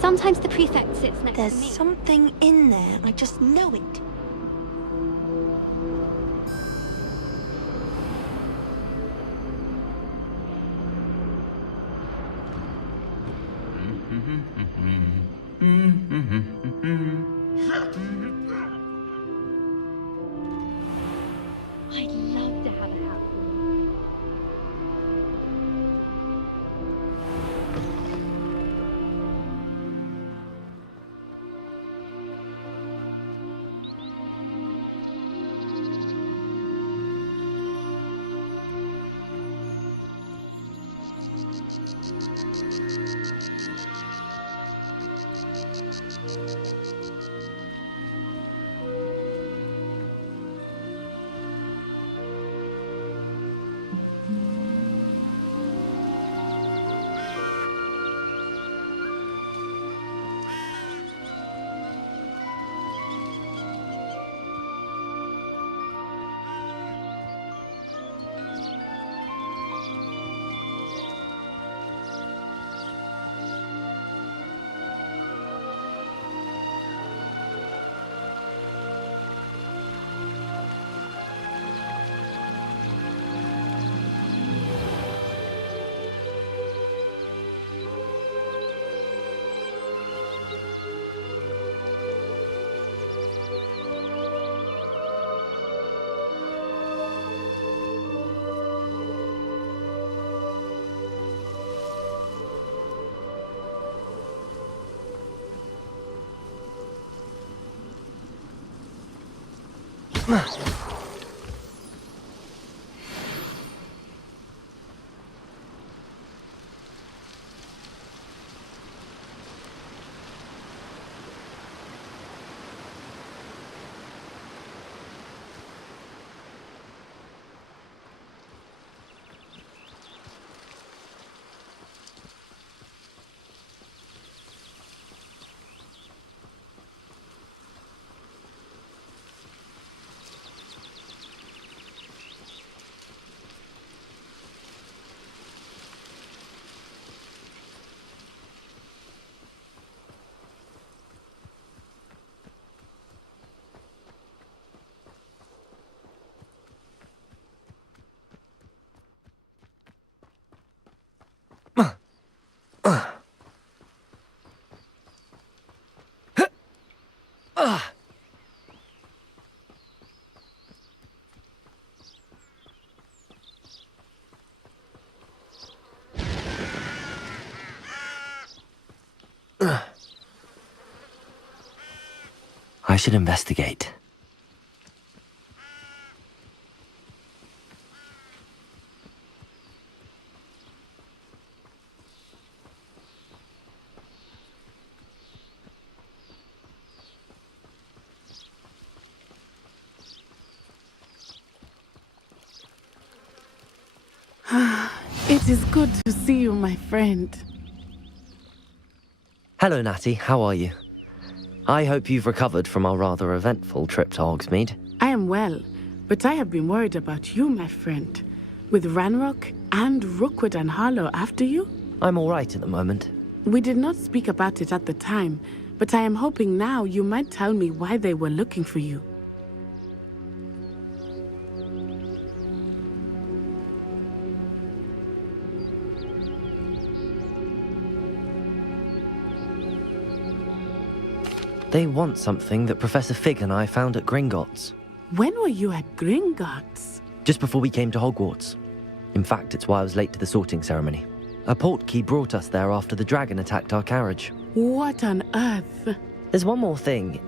Sometimes the prefect sits next to me. There's something in there, I just know it. I'd love to have a house. I should investigate. It is good to see you, my friend. Hello, Natty. How are you? I hope you've recovered from our rather eventful trip to Hogsmeade. I am well, but I have been worried about you, my friend. With Ranrock and Rookwood and Harlow after you? I'm all right at the moment. We did not speak about it at the time, But I am hoping now you might tell me why they were looking for you. They want something that Professor Fig and I found at Gringotts. When were you at Gringotts? Just before we came to Hogwarts. In fact, it's why I was late to the sorting ceremony. A portkey brought us there after the dragon attacked our carriage. What on earth? There's one more thing.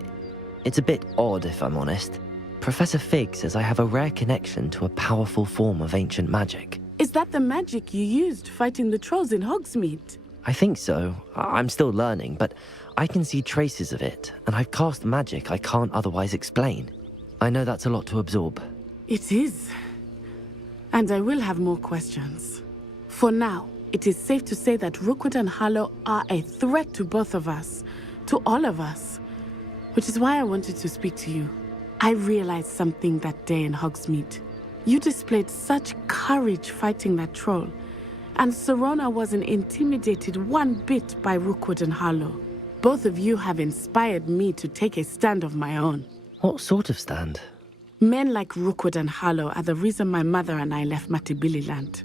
It's a bit odd, if I'm honest. Professor Fig says I have a rare connection to a powerful form of ancient magic. Is that the magic you used fighting the trolls in Hogsmeade? I think so. I'm still learning, but I can see traces of it, and I've cast magic I can't otherwise explain. I know that's a lot to absorb. It is. And I will have more questions. For now, it is safe to say that Rookwood and Harlow are a threat to both of us, to all of us, which is why I wanted to speak to you. I realized something that day in Hogsmeade. You displayed such courage fighting that troll, and Serona wasn't intimidated one bit by Rookwood and Harlow. Both of you have inspired me to take a stand of my own. What sort of stand? Men like Rookwood and Harlow are the reason my mother and I left Matabeleland.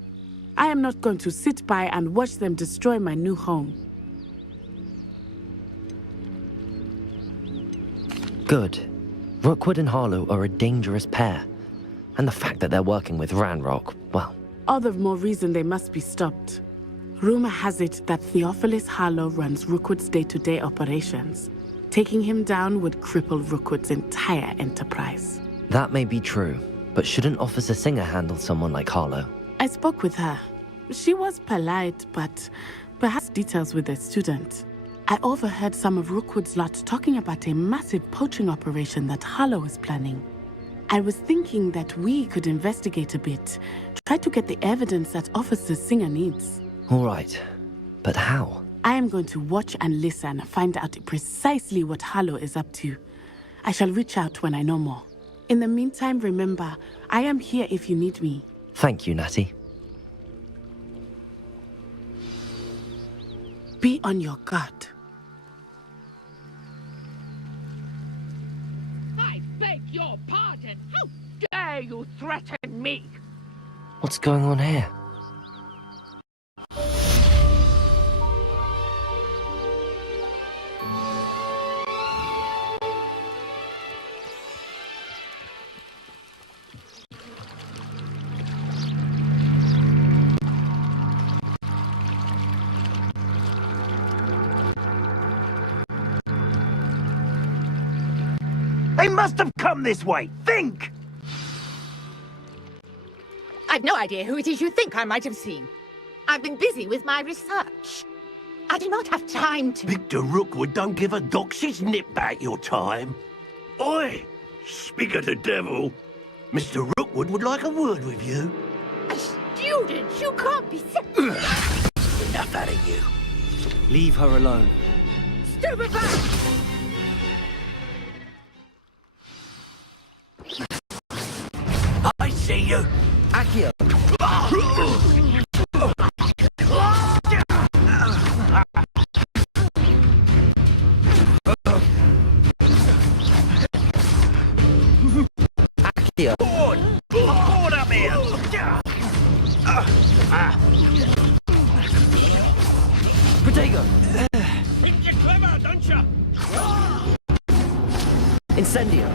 I am not going to sit by and watch them destroy my new home. Good. Rookwood and Harlow are a dangerous pair. And the fact that they're working with Ranrock, well... All the more reason they must be stopped. Rumor has it that Theophilus Harlow runs Rookwood's day-to-day operations. Taking him down would cripple Rookwood's entire enterprise. That may be true, but shouldn't Officer Singer handle someone like Harlow? I spoke with her. She was polite, but perhaps details with a student. I overheard some of Rookwood's lot talking about a massive poaching operation that Harlow is planning. I was thinking that we could investigate a bit, try to get the evidence that Officer Singer needs. All right, but how? I am going to watch and listen, find out precisely what Harlow is up to. I shall reach out when I know more. In the meantime, remember, I am here if you need me. Thank you, Natty. Be on your guard. I beg your pardon. How dare you threaten me? What's going on here? They must have come this way! Think! I've no idea who it is you think I might have seen. I've been busy with my research. I do not have time to... Victor Rookwood don't give a doxy's nip back your time. Oi! Speak of the devil. Mr. Rookwood would like a word with you. A student? You can't be... Enough out of you. Leave her alone. Stupid back! I see you. Accio! Accio! Board! I'm bored up here! Protego! Think you're clever, don't you? Incendio!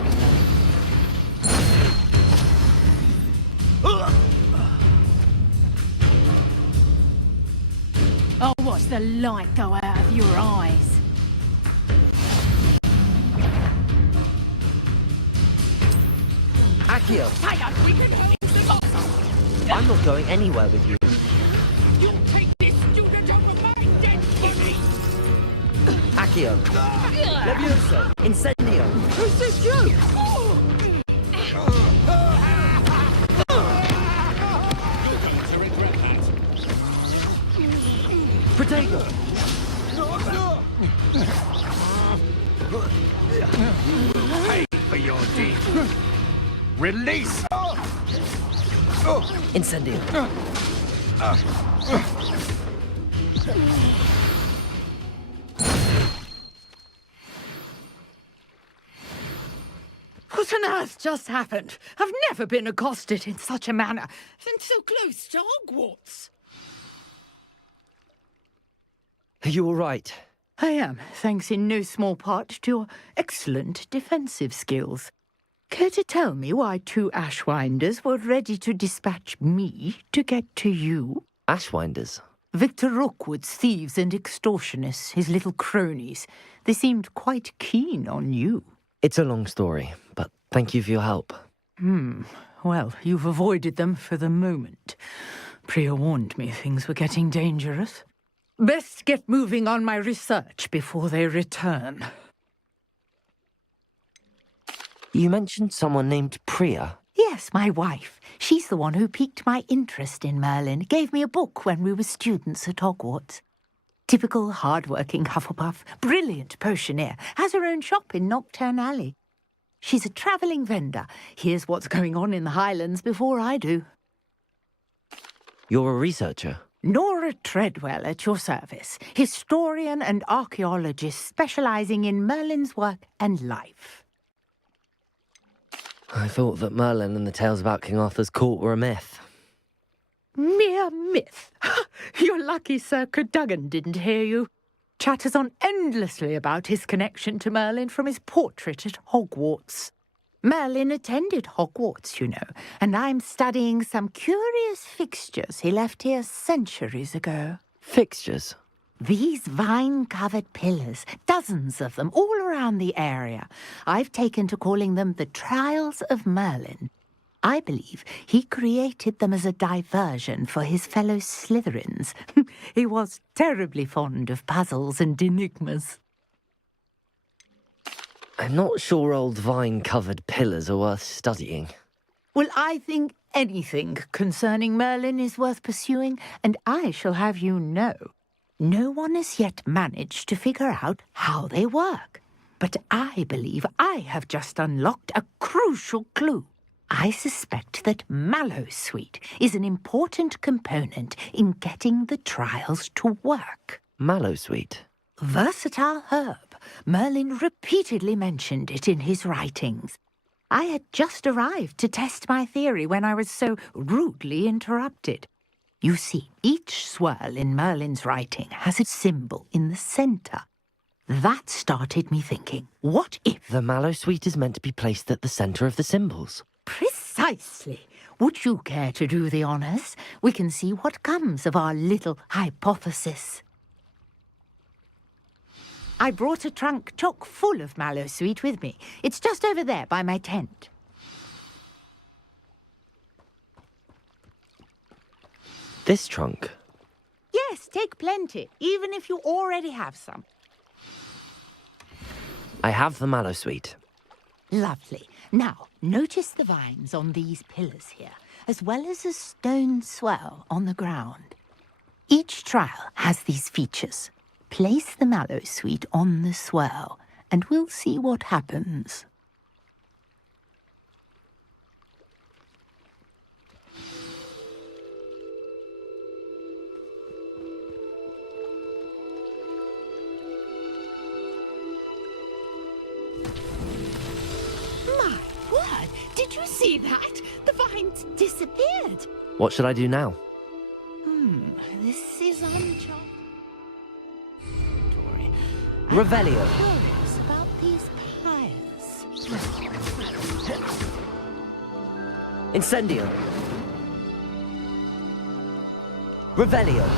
I'll watch the light go out of your eyes. Accio! Tie up, we can help the boss. I'm not going anywhere with you. You take this student off of my dead body! Accio! Levioso! Incendio! Who's this you? Protego! Pay for your deed. Release! Incendio! What on earth just happened? I've never been accosted in such a manner, and so close to Hogwarts. Are you all right? I am, thanks in no small part to your excellent defensive skills. Care to tell me why 2 Ashwinders were ready to dispatch me to get to you? Ashwinders? Victor Rookwood's thieves and extortionists, his little cronies. They seemed quite keen on you. It's a long story, but thank you for your help. Well, you've avoided them for the moment. Priya warned me things were getting dangerous. Best get moving on my research before they return. You mentioned someone named Priya. Yes, my wife. She's the one who piqued my interest in Merlin. Gave me a book when we were students at Hogwarts. Typical hard-working Hufflepuff, brilliant potioneer, has her own shop in Knockturn Alley. She's a travelling vendor. Hears what's going on in the Highlands before I do. You're a researcher? Nora Treadwell at your service, historian and archaeologist specialising in Merlin's work and life. I thought that Merlin and the tales about King Arthur's court were a myth. Mere myth. You're lucky Sir Cadogan didn't hear you. Chatters on endlessly about his connection to Merlin from his portrait at Hogwarts. Merlin attended Hogwarts, you know, and I'm studying some curious fixtures he left here centuries ago. Fixtures? These vine-covered pillars, dozens of them, all around the area. I've taken to calling them the Trials of Merlin. I believe he created them as a diversion for his fellow Slytherins. He was terribly fond of puzzles and enigmas. I'm not sure old vine-covered pillars are worth studying. Well, I think anything concerning Merlin is worth pursuing, and I shall have you know. No one has yet managed to figure out how they work. But I believe I have just unlocked a crucial clue. I suspect that Mallowsweet is an important component in getting the trials to work. Mallowsweet? Versatile herb. Merlin repeatedly mentioned it in his writings. I had just arrived to test my theory when I was so rudely interrupted. You see, each swirl in Merlin's writing has a symbol in the centre. That started me thinking, what if... The Mallowsweet is meant to be placed at the centre of the symbols. Precisely. Would you care to do the honours? We can see what comes of our little hypothesis. I brought a trunk chock full of Mallowsweet with me. It's just over there by my tent. This trunk? Yes, take plenty, even if you already have some. I have the Mallowsweet. Lovely. Now, notice the vines on these pillars here, as well as a stone swell on the ground. Each trial has these features. Place the Mallowsweet on the swirl, and we'll see what happens. My word! Did you see that? The vines disappeared. What should I do now? This is uncharted. Revelio. I'm curious about these pyres. Incendio. Revelio.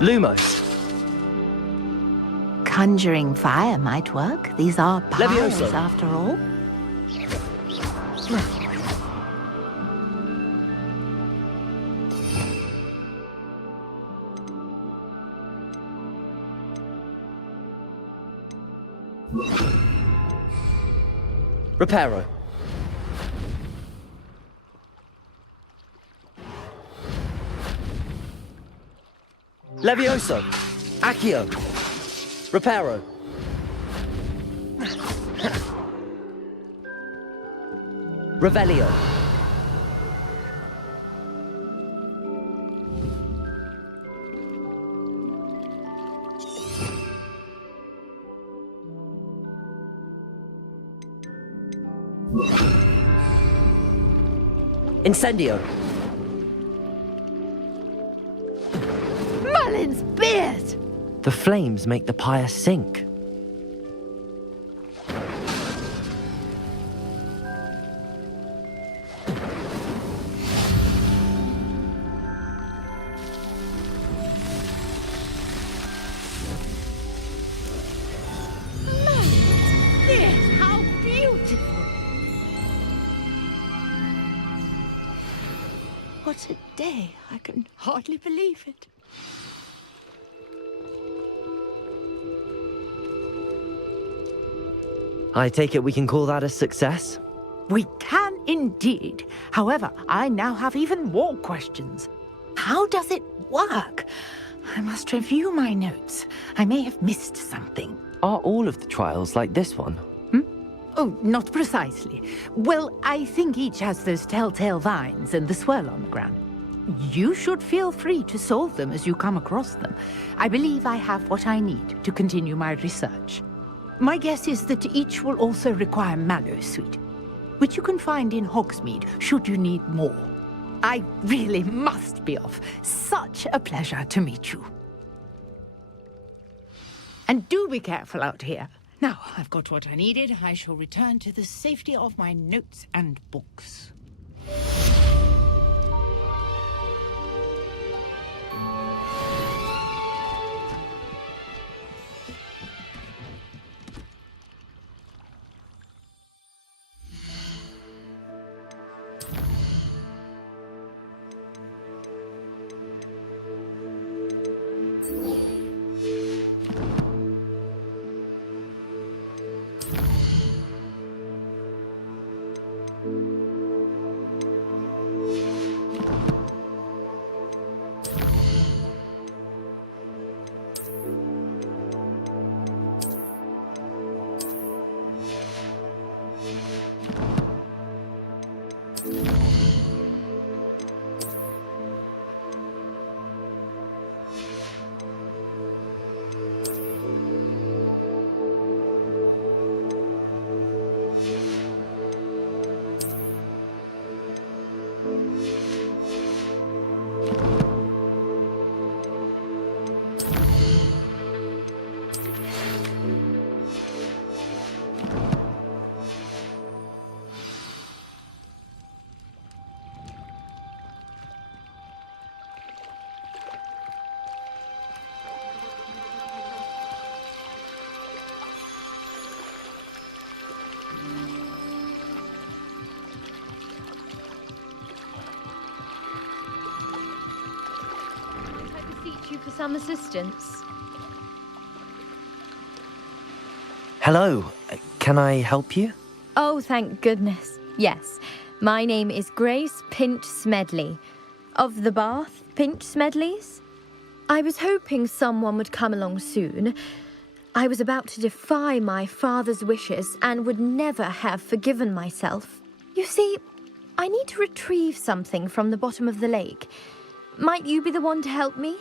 Lumos. Conjuring fire might work. These are pyres Levioso. after all. Reparo. Levioso. Accio. Reparo. Revelio. Incendio. Merlin's beard! The flames make the pyre sink. Beard, how beautiful! What a day. I can hardly believe it. I take it we can call that a success? We can indeed. However, I now have even more questions. How does it work? I must review my notes. I may have missed something. Are all of the trials like this one? Oh, not precisely. Well, I think each has those telltale vines and the swirl on the ground. You should feel free to solve them as you come across them. I believe I have what I need to continue my research. My guess is that each will also require Mallowsweet, which you can find in Hogsmeade should you need more. I really must be off. Such a pleasure to meet you. And do be careful out here. Now, I've got what I needed. I shall return to the safety of my notes and books. You for some assistance. Hello. Can I help you? Oh, thank goodness. Yes. My name is Grace Pinch Smedley. Of the Bath Pinch Smedleys. I was hoping someone would come along soon. I was about to defy my father's wishes and would never have forgiven myself. You see, I need to retrieve something from the bottom of the lake. Might you be the one to help me?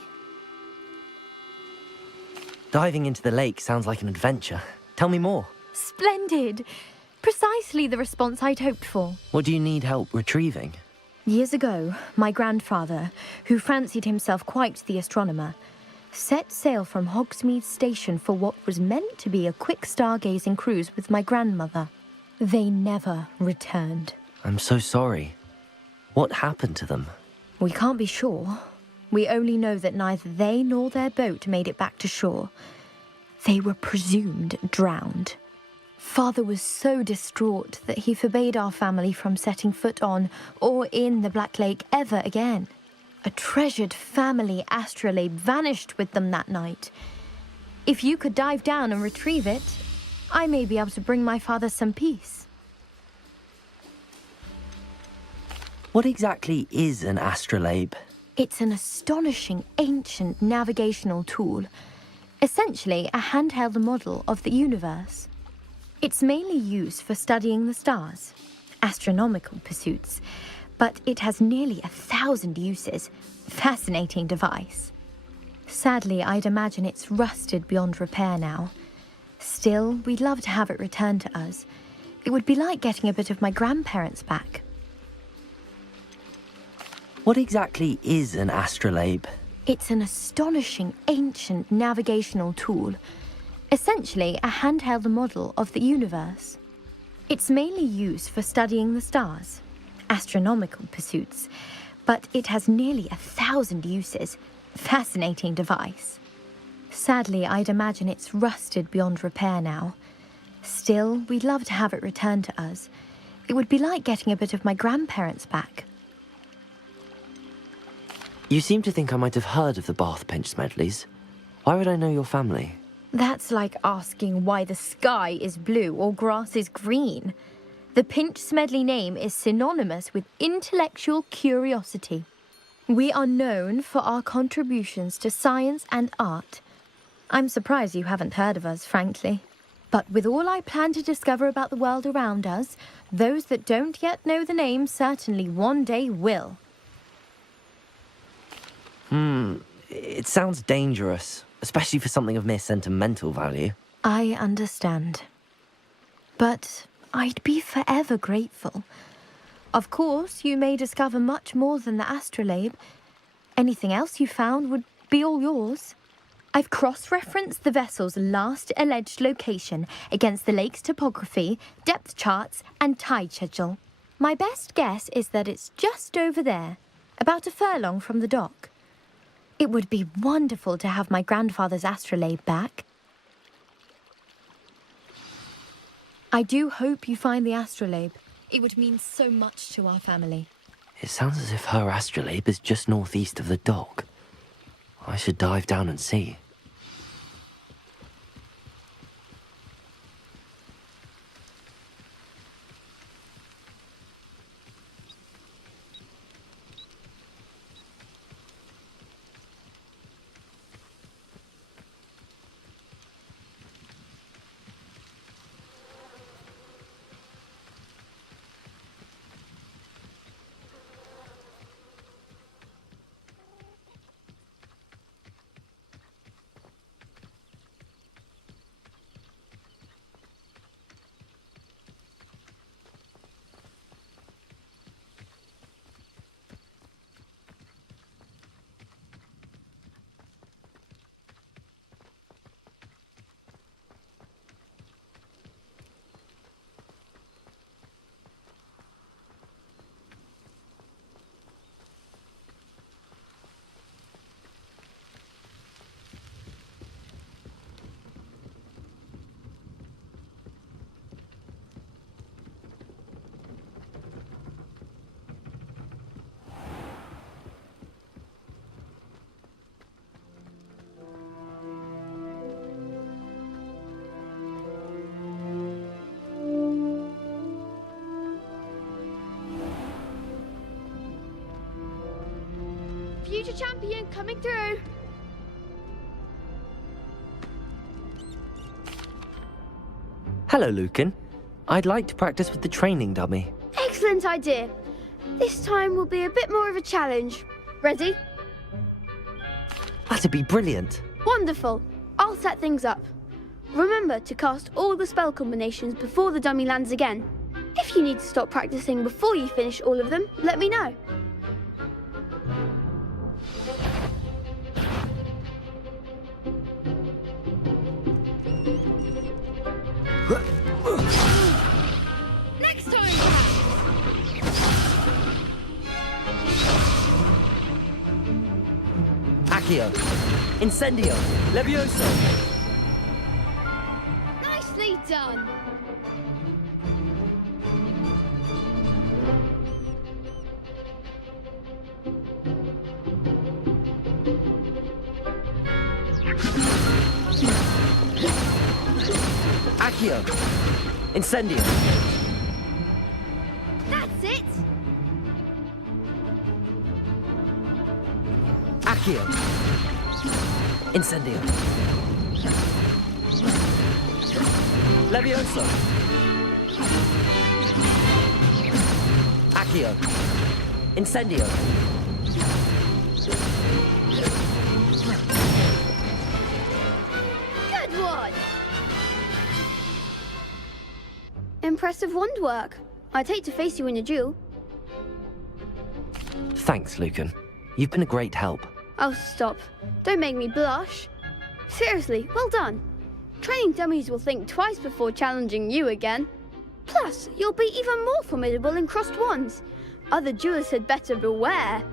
Diving into the lake sounds like an adventure. Tell me more. Splendid. Precisely the response I'd hoped for. What do you need help retrieving? Years ago, my grandfather, who fancied himself quite the astronomer, set sail from Hogsmeade Station for what was meant to be a quick stargazing cruise with my grandmother. They never returned. I'm so sorry. What happened to them? We can't be sure. We only know that neither they nor their boat made it back to shore. They were presumed drowned. Father was so distraught that he forbade our family from setting foot on or in the Black Lake ever again. A treasured family astrolabe vanished with them that night. If you could dive down and retrieve it, I may be able to bring my father some peace. What exactly is an astrolabe? It's an astonishing ancient navigational tool, essentially a handheld model of the universe. It's mainly used for studying the stars, astronomical pursuits, but it has nearly 1,000 uses. Fascinating device. Sadly, I'd imagine it's rusted beyond repair now. Still, we'd love to have it returned to us. It would be like getting a bit of my grandparents back. What exactly is an astrolabe? It's an astonishing ancient navigational tool, essentially a handheld model of the universe. It's mainly used for studying the stars, astronomical pursuits, but it has nearly 1,000 uses. Fascinating device. Sadly, I'd imagine it's rusted beyond repair now. Still, we'd love to have it returned to us. It would be like getting a bit of my grandparents back. You seem to think I might have heard of the Bath Pinch Smedleys. Why would I know your family? That's like asking why the sky is blue or grass is green. The Pinch Smedley name is synonymous with intellectual curiosity. We are known for our contributions to science and art. I'm surprised you haven't heard of us, frankly. But with all I plan to discover about the world around us, those that don't yet know the name certainly one day will. It sounds dangerous, especially for something of mere sentimental value. I understand. But I'd be forever grateful. Of course, you may discover much more than the astrolabe. Anything else you found would be all yours. I've cross-referenced the vessel's last alleged location against the lake's topography, depth charts, and tide schedule. My best guess is that it's just over there, about a furlong from the dock. It would be wonderful to have my grandfather's astrolabe back. I do hope you find the astrolabe. It would mean so much to our family. It sounds as if her astrolabe is just northeast of the dock. I should dive down and see. Future champion coming through. Hello, Lucan. I'd like to practice with the training dummy. Excellent idea. This time will be a bit more of a challenge. Ready? That'd be brilliant. Wonderful. I'll set things up. Remember to cast all the spell combinations before the dummy lands again. If you need to stop practicing before you finish all of them, let me know. Next time! Accio. Incendio. Levioso. Nicely done! Accio. Incendio. That's it! Accio. Incendio. Levioso. Accio. Incendio. Good one! Impressive wand work. I'd hate to face you in a duel. Thanks, Lucan. You've been a great help. Oh, stop. Don't make me blush. Seriously, well done. Training dummies will think twice before challenging you again. Plus, you'll be even more formidable in crossed wands. Other duelists had better beware.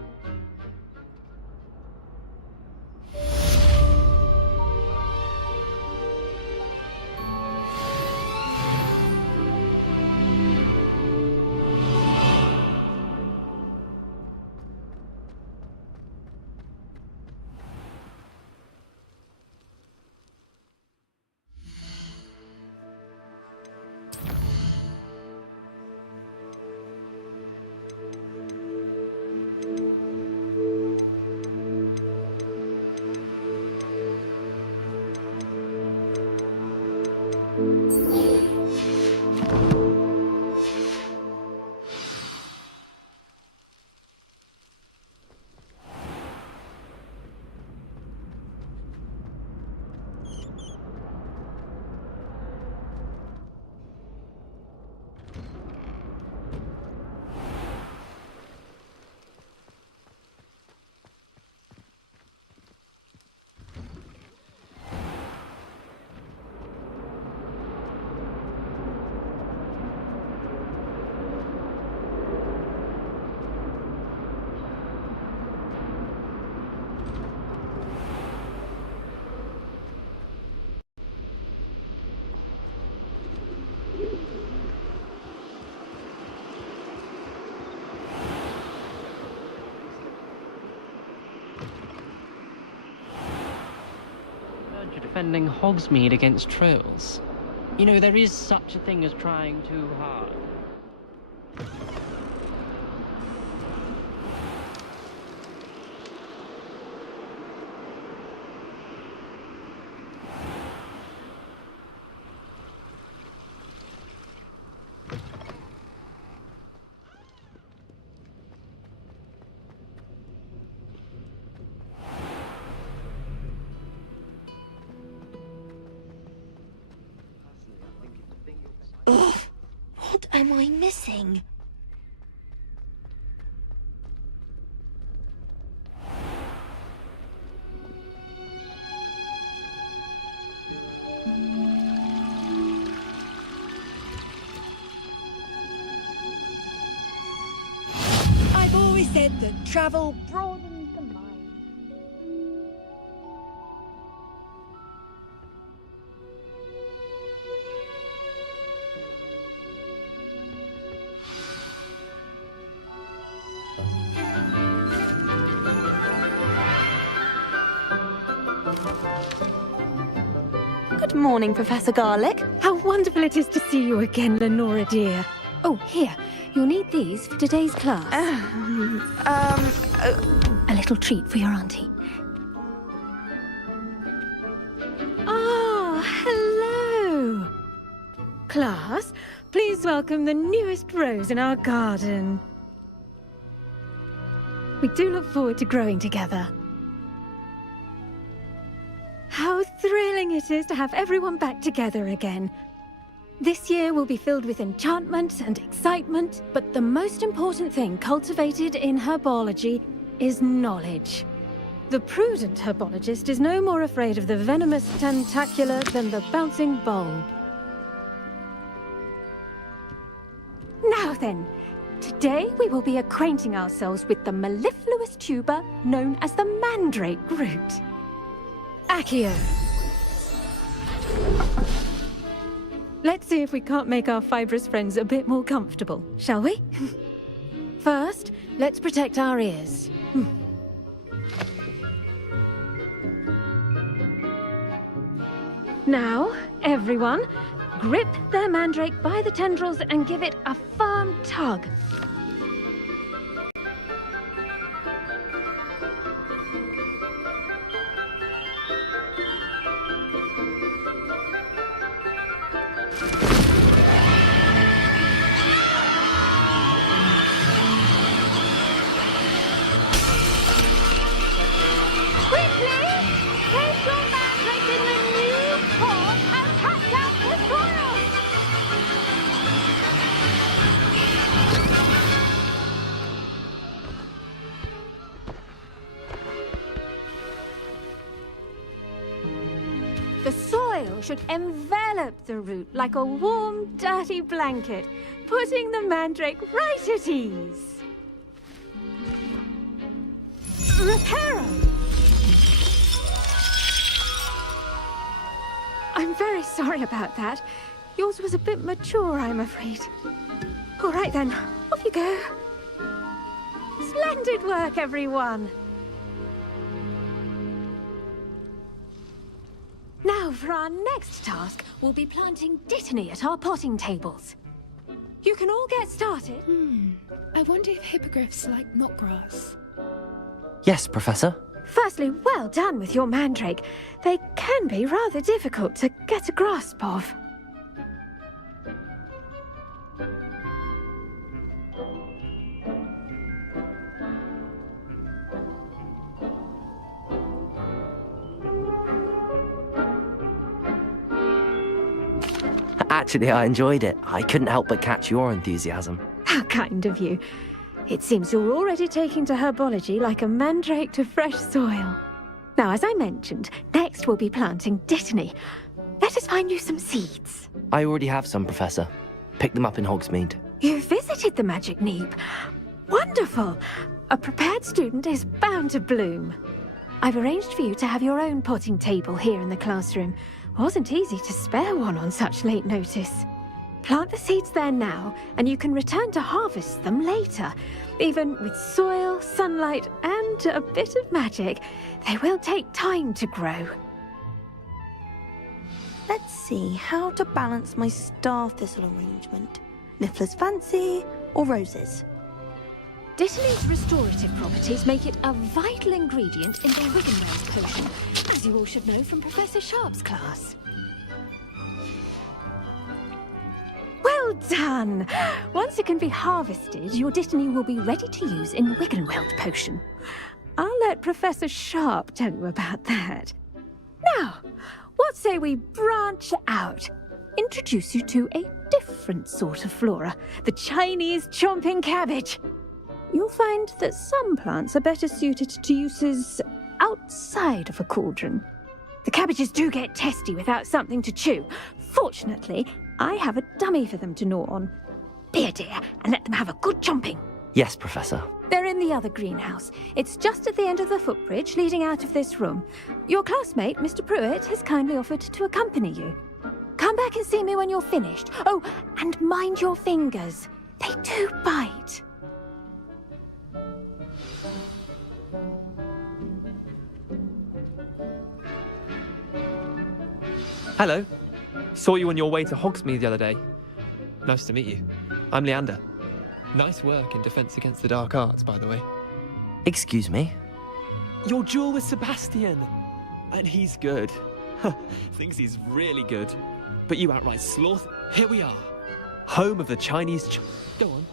Defending Hogsmeade against trolls. You know, there is such a thing as trying too hard. What am I missing? I've always said that travel broadens the mind. Good morning, Professor Garlick. How wonderful it is to see you again, Lenora dear. Oh, here. You'll need these for today's class. A little treat for your auntie. Oh, hello. Class, please welcome the newest rose in our garden. We do look forward to growing together. How thrilling it is to have everyone back together again. This year will be filled with enchantment and excitement, but the most important thing cultivated in herbology is knowledge. The prudent herbologist is no more afraid of the venomous tentacular than the bouncing bulb. Now then, today we will be acquainting ourselves with the mellifluous tuber known as the mandrake root. Accio. Let's see if we can't make our fibrous friends a bit more comfortable, shall we? First, let's protect our ears. Now, everyone, grip their mandrake by the tendrils and give it a firm tug. soil should envelop the root like a warm, dirty blanket, putting the mandrake right at ease. Reparo! I'm very sorry about that. Yours was a bit mature, I'm afraid. All right then, off you go. Splendid work, everyone. Now, for our next task, we'll be planting dittany at our potting tables. You can all get started. I wonder if hippogriffs like knotgrass. Yes, Professor. Firstly, well done with your mandrake. They can be rather difficult to get a grasp of. Actually, I enjoyed it. I couldn't help but catch your enthusiasm. How kind of you. It seems you're already taking to herbology like a mandrake to fresh soil. Now, as I mentioned, next we'll be planting dittany. Let us find you some seeds. I already have some, Professor. Pick them up in Hogsmeade. You visited the Magic Neep. Wonderful. A prepared student is bound to bloom. I've arranged for you to have your own potting table here in the classroom. Wasn't easy to spare one on such late notice. Plant the seeds there now, and you can return to harvest them later. Even with soil, sunlight, and a bit of magic, they will take time to grow. Let's see how to balance my star thistle arrangement. Niffler's fancy or roses? Dittany's restorative properties make it a vital ingredient in the Wiggenweld potion, as you all should know from Professor Sharp's class. Well done! Once it can be harvested, your dittany will be ready to use in Wiggenweld potion. I'll let Professor Sharp tell you about that. Now, what say we branch out? Introduce you to a different sort of flora, the Chinese chomping cabbage. You'll find that some plants are better suited to uses outside of a cauldron. The cabbages do get testy without something to chew. Fortunately, I have a dummy for them to gnaw on. Be a dear and let them have a good chomping. Yes, Professor. They're in the other greenhouse. It's just at the end of the footbridge leading out of this room. Your classmate, Mr. Pruitt, has kindly offered to accompany you. Come back and see me when you're finished. Oh, and mind your fingers. They do bite. Hello. Saw you on your way to Hogsmeade the other day. Nice to meet you. I'm Leander. Nice work in Defense Against the Dark Arts, by the way. Excuse me? Your duel with Sebastian! And he's good. Thinks he's really good. But you outright sloth. Here we are. Home of the Chinese Go on.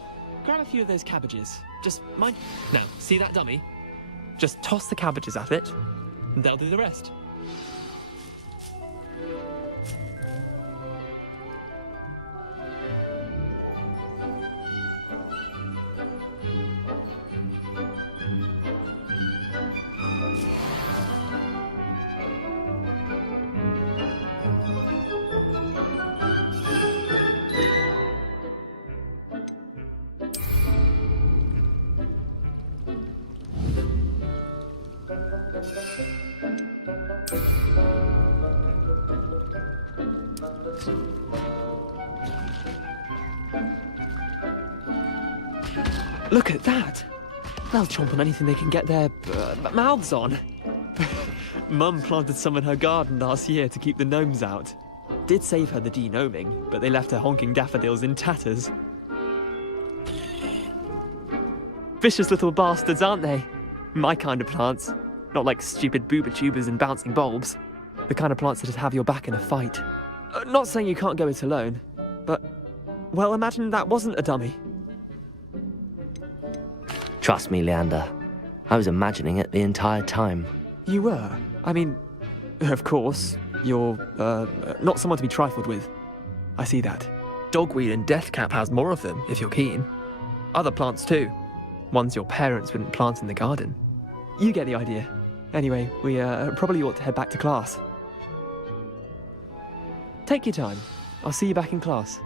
Grab a few of those cabbages. Just mind... Now, see that dummy? Just toss the cabbages at it, and they'll do the rest. Look at that! They'll chomp on anything they can get their mouths on. Mum planted some in her garden last year to keep the gnomes out. Did save her the de-gnoming, but they left her honking daffodils in tatters. Vicious little bastards, aren't they? My kind of plants. Not like stupid booba tubers and bouncing bulbs. The kind of plants that just have your back in a fight. Not saying you can't go it alone, but... Well, imagine that wasn't a dummy. Trust me, Leander. I was imagining it the entire time. You were? I mean, of course, you're, not someone to be trifled with. I see that. Dogweed and deathcap has more of them, if you're keen. Other plants too. Ones your parents wouldn't plant in the garden. You get the idea. Anyway, we probably ought to head back to class. Take your time. I'll see you back in class.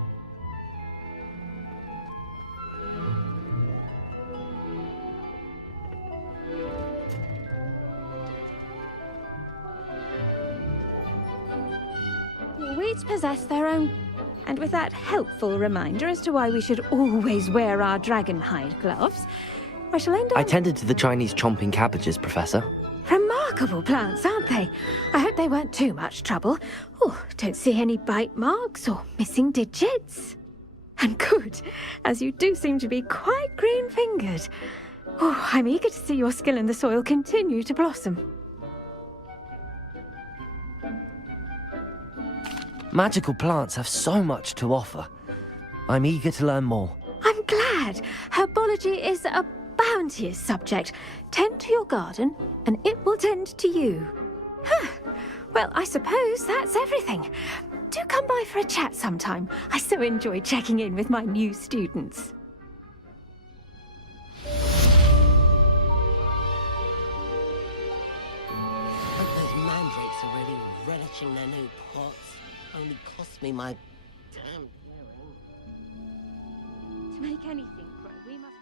Weeds possess their own... And with that helpful reminder as to why we should always wear our dragon hide gloves, I shall end up... I tended to the Chinese chomping cabbages, Professor. Remarkable plants, aren't they? I hope they weren't too much trouble. Oh, don't see any bite marks or missing digits. And good, as you do seem to be quite green-fingered. Oh, I'm eager to see your skill in the soil continue to blossom. Magical plants have so much to offer. I'm eager to learn more. I'm glad. Herbology is a bounteous subject. Tend to your garden, and it will tend to you. Huh. Well, I suppose that's everything. Do come by for a chat sometime. I so enjoy checking in with my new students. Those mandrakes are really relishing their new pots. Only cost me my damn hearing. To make anything grow, we must...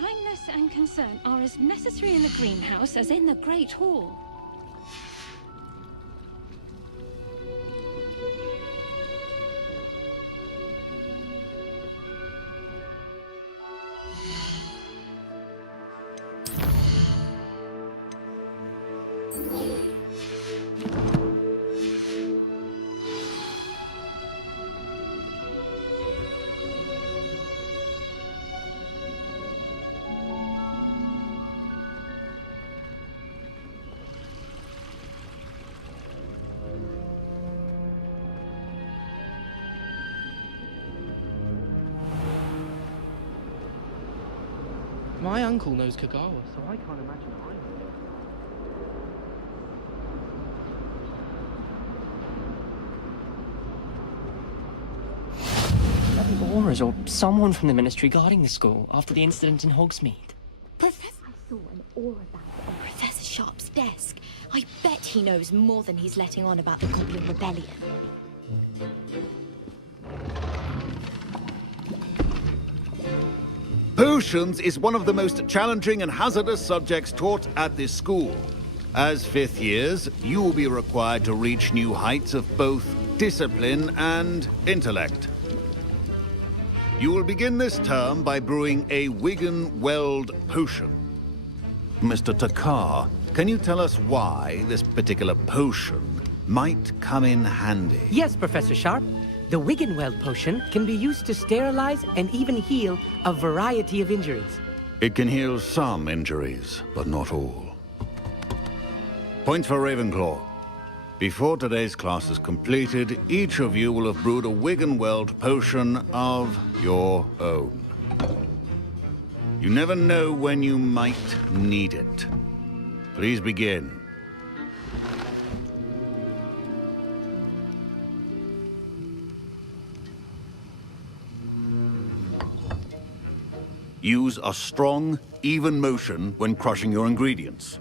Kindness and concern are as necessary in the greenhouse as in the Great Hall. My uncle knows Kagawa, so I can't imagine I know. Auras or someone from the ministry guarding the school after the incident in Hogsmeade. Professor, I saw an aura bag on Professor Sharp's desk. I bet he knows more than he's letting on about the Goblin Rebellion. Potions is one of the most challenging and hazardous subjects taught at this school. As fifth years, you will be required to reach new heights of both discipline and intellect. You will begin this term by brewing a Wiggenweld potion. Mr. Takar, can you tell us why this particular potion might come in handy? Yes, Professor Sharp. The Wiggenweld potion can be used to sterilize and even heal a variety of injuries. It can heal some injuries, but not all. Points for Ravenclaw. Before today's class is completed, each of you will have brewed a Wiggenweld potion of your own. You never know when you might need it. Please begin. Use a strong, even motion when crushing your ingredients.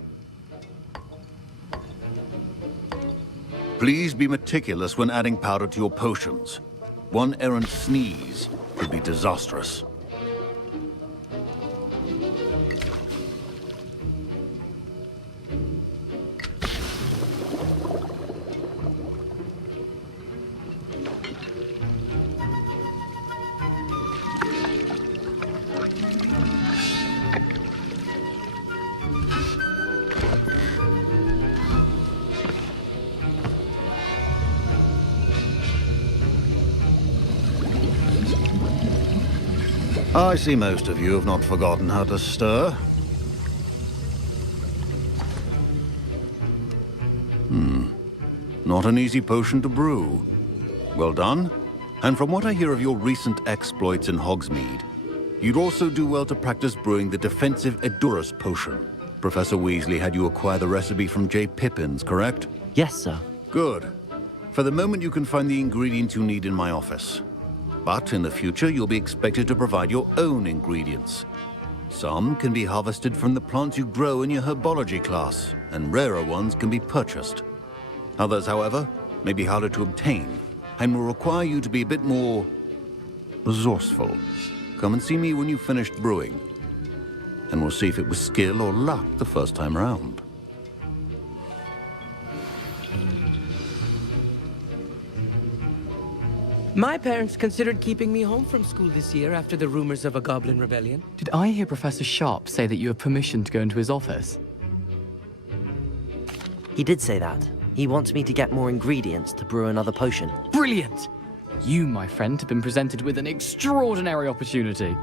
Please be meticulous when adding powder to your potions. One errant sneeze could be disastrous. I see most of you have not forgotten how to stir. Not an easy potion to brew. Well done. And from what I hear of your recent exploits in Hogsmeade, You'd also do well to practice brewing the defensive Edurus potion. Professor Weasley had you acquire the recipe from J. Pippin's, correct? Yes, sir. Good. For the moment, you can find the ingredients you need in my office. But in the future, you'll be expected to provide your own ingredients. Some can be harvested from the plants you grow in your herbology class, and rarer ones can be purchased. Others, however, may be harder to obtain, and will require you to be a bit more resourceful. Come and see me when you've finished brewing, and we'll see if it was skill or luck the first time around. My parents considered keeping me home from school this year after the rumors of a goblin rebellion. Did I hear Professor Sharp say that you have permission to go into his office? He did say that. He wants me to get more ingredients to brew another potion. Brilliant! You, my friend, have been presented with an extraordinary opportunity.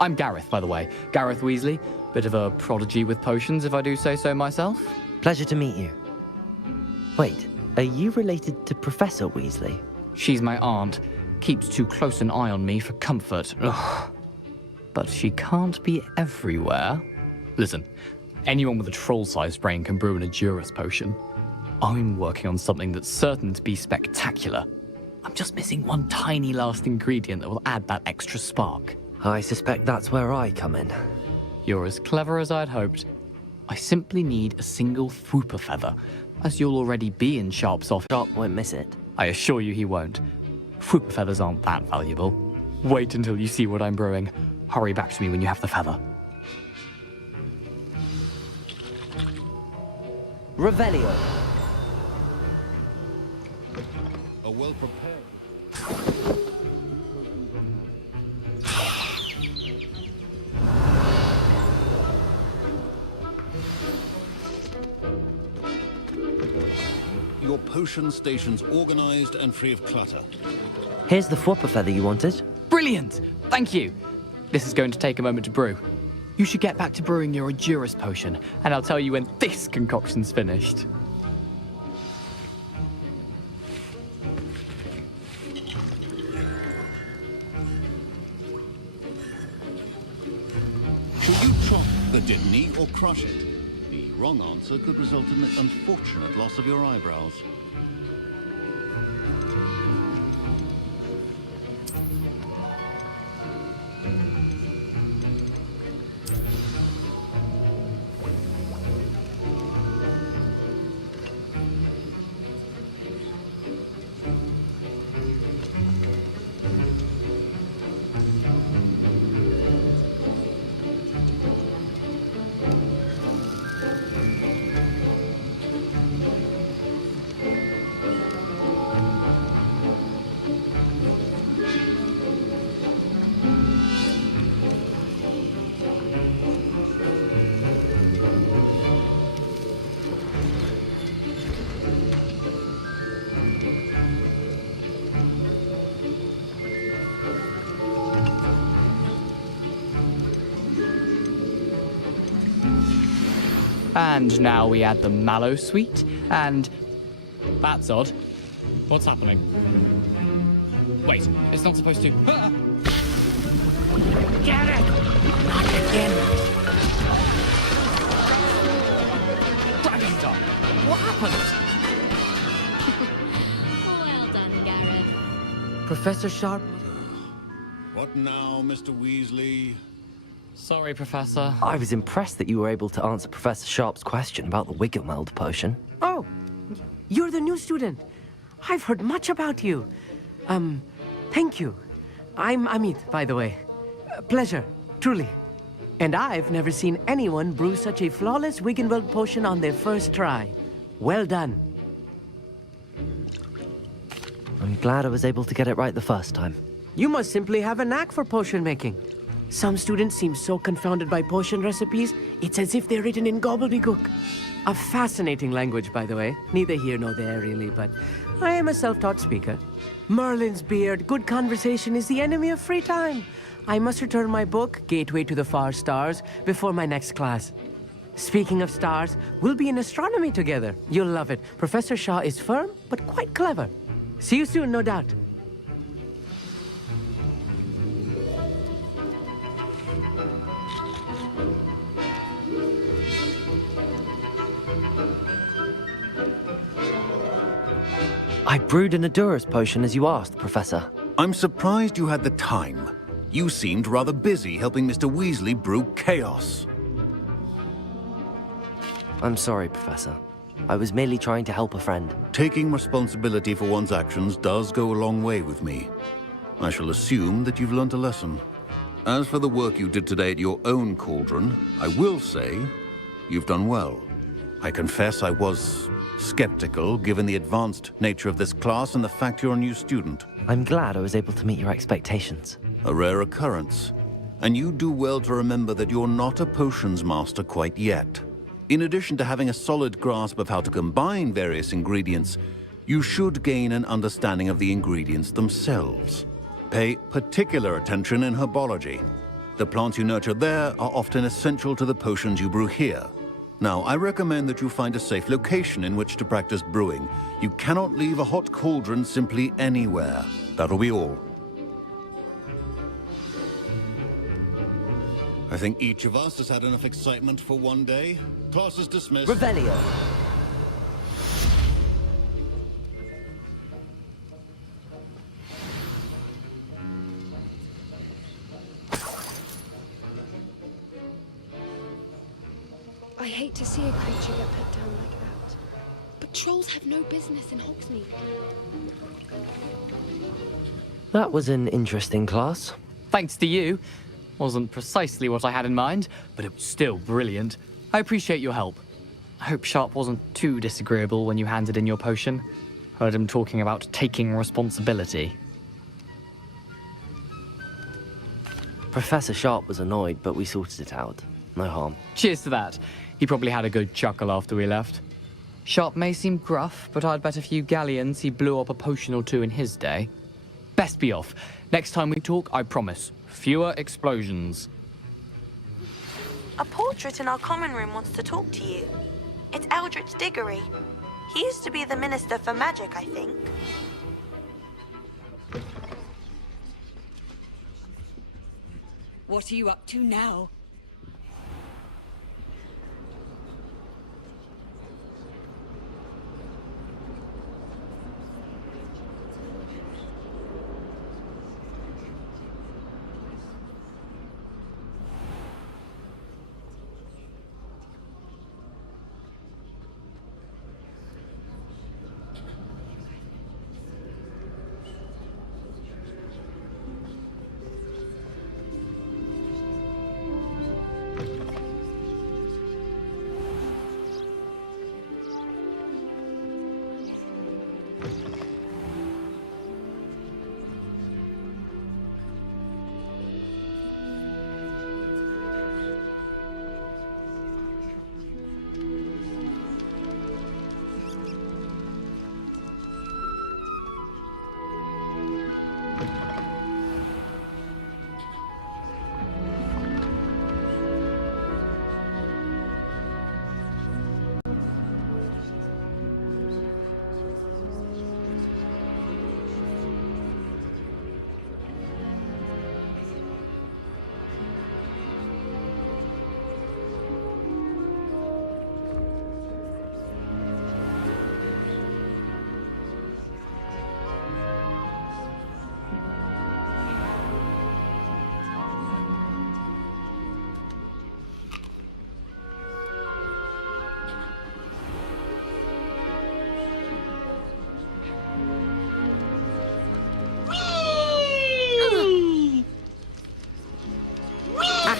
I'm Gareth, by the way. Gareth Weasley. Bit of a prodigy with potions, if I do say so myself. Pleasure to meet you. Wait, are you related to Professor Weasley? She's my aunt. Keeps too close an eye on me for comfort. Ugh. But she can't be everywhere. Listen, anyone with a troll-sized brain can brew an Edurus potion. I'm working on something that's certain to be spectacular. I'm just missing one tiny last ingredient that will add that extra spark. I suspect that's where I come in. You're as clever as I'd hoped. I simply need a single Fwooper feather, as you'll already be in Sharp's office. Sharp won't miss it. I assure you he won't. Fwooper feathers aren't that valuable. Wait until you see what I'm brewing. Hurry back to me when you have the feather. Revelio. A well-prepared... Your potion station's organized and free of clutter. Here's the Fwooper feather you wanted. Brilliant! Thank you! This is going to take a moment to brew. You should get back to brewing your Edurus potion, and I'll tell you when this concoction's finished. Should you trot the Dittany or crush it? The wrong answer could result in the unfortunate loss of your eyebrows. And now we add the mallow sweet, and... That's odd. What's happening? Wait, it's not supposed to... Ah! Get it! Not again! Dragon Dog! What happened? Well done, Gareth. Professor Sharp? What now, Mr. Weasley? Sorry, Professor. I was impressed that you were able to answer Professor Sharp's question about the Wiggenweld potion. Oh, you're the new student. I've heard much about you. Thank you. I'm Amit, by the way. Pleasure, truly. And I've never seen anyone brew such a flawless Wiggenweld potion on their first try. Well done. I'm glad I was able to get it right the first time. You must simply have a knack for potion making. Some students seem so confounded by potion recipes, it's as if they're written in gobbledygook. A fascinating language, by the way. Neither here nor there, really, but I am a self-taught speaker. Merlin's beard, good conversation is the enemy of free time. I must return my book, Gateway to the Far Stars, before my next class. Speaking of stars, we'll be in astronomy together. You'll love it. Professor Shaw is firm, but quite clever. See you soon, no doubt. I brewed an Adurus potion as you asked, Professor. I'm surprised you had the time. You seemed rather busy helping Mr. Weasley brew chaos. I'm sorry, Professor. I was merely trying to help a friend. Taking responsibility for one's actions does go a long way with me. I shall assume that you've learnt a lesson. As for the work you did today at your own cauldron, I will say you've done well. I confess I was skeptical, given the advanced nature of this class and the fact you're a new student. I'm glad I was able to meet your expectations. A rare occurrence. And you do well to remember that you're not a potions master quite yet. In addition to having a solid grasp of how to combine various ingredients, you should gain an understanding of the ingredients themselves. Pay particular attention in herbology. The plants you nurture there are often essential to the potions you brew here. Now, I recommend that you find a safe location in which to practice brewing. You cannot leave a hot cauldron simply anywhere. That'll be all. I think each of us has had enough excitement for one day. Class is dismissed. Revelio. I hate to see a creature get put down like that. But trolls have no business in Hogsmeade. That was an interesting class. Thanks to you. Wasn't precisely what I had in mind, but it was still brilliant. I appreciate your help. I hope Sharp wasn't too disagreeable when you handed in your potion. Heard him talking about taking responsibility. Professor Sharp was annoyed, but we sorted it out. No harm. Cheers to that. He probably had a good chuckle after we left. Sharp may seem gruff, but I'd bet a few galleons he blew up a potion or two in his day. Best be off. Next time we talk, I promise. Fewer explosions. A portrait in our common room wants to talk to you. It's Eldritch Diggory. He used to be the Minister for Magic, I think. What are you up to now?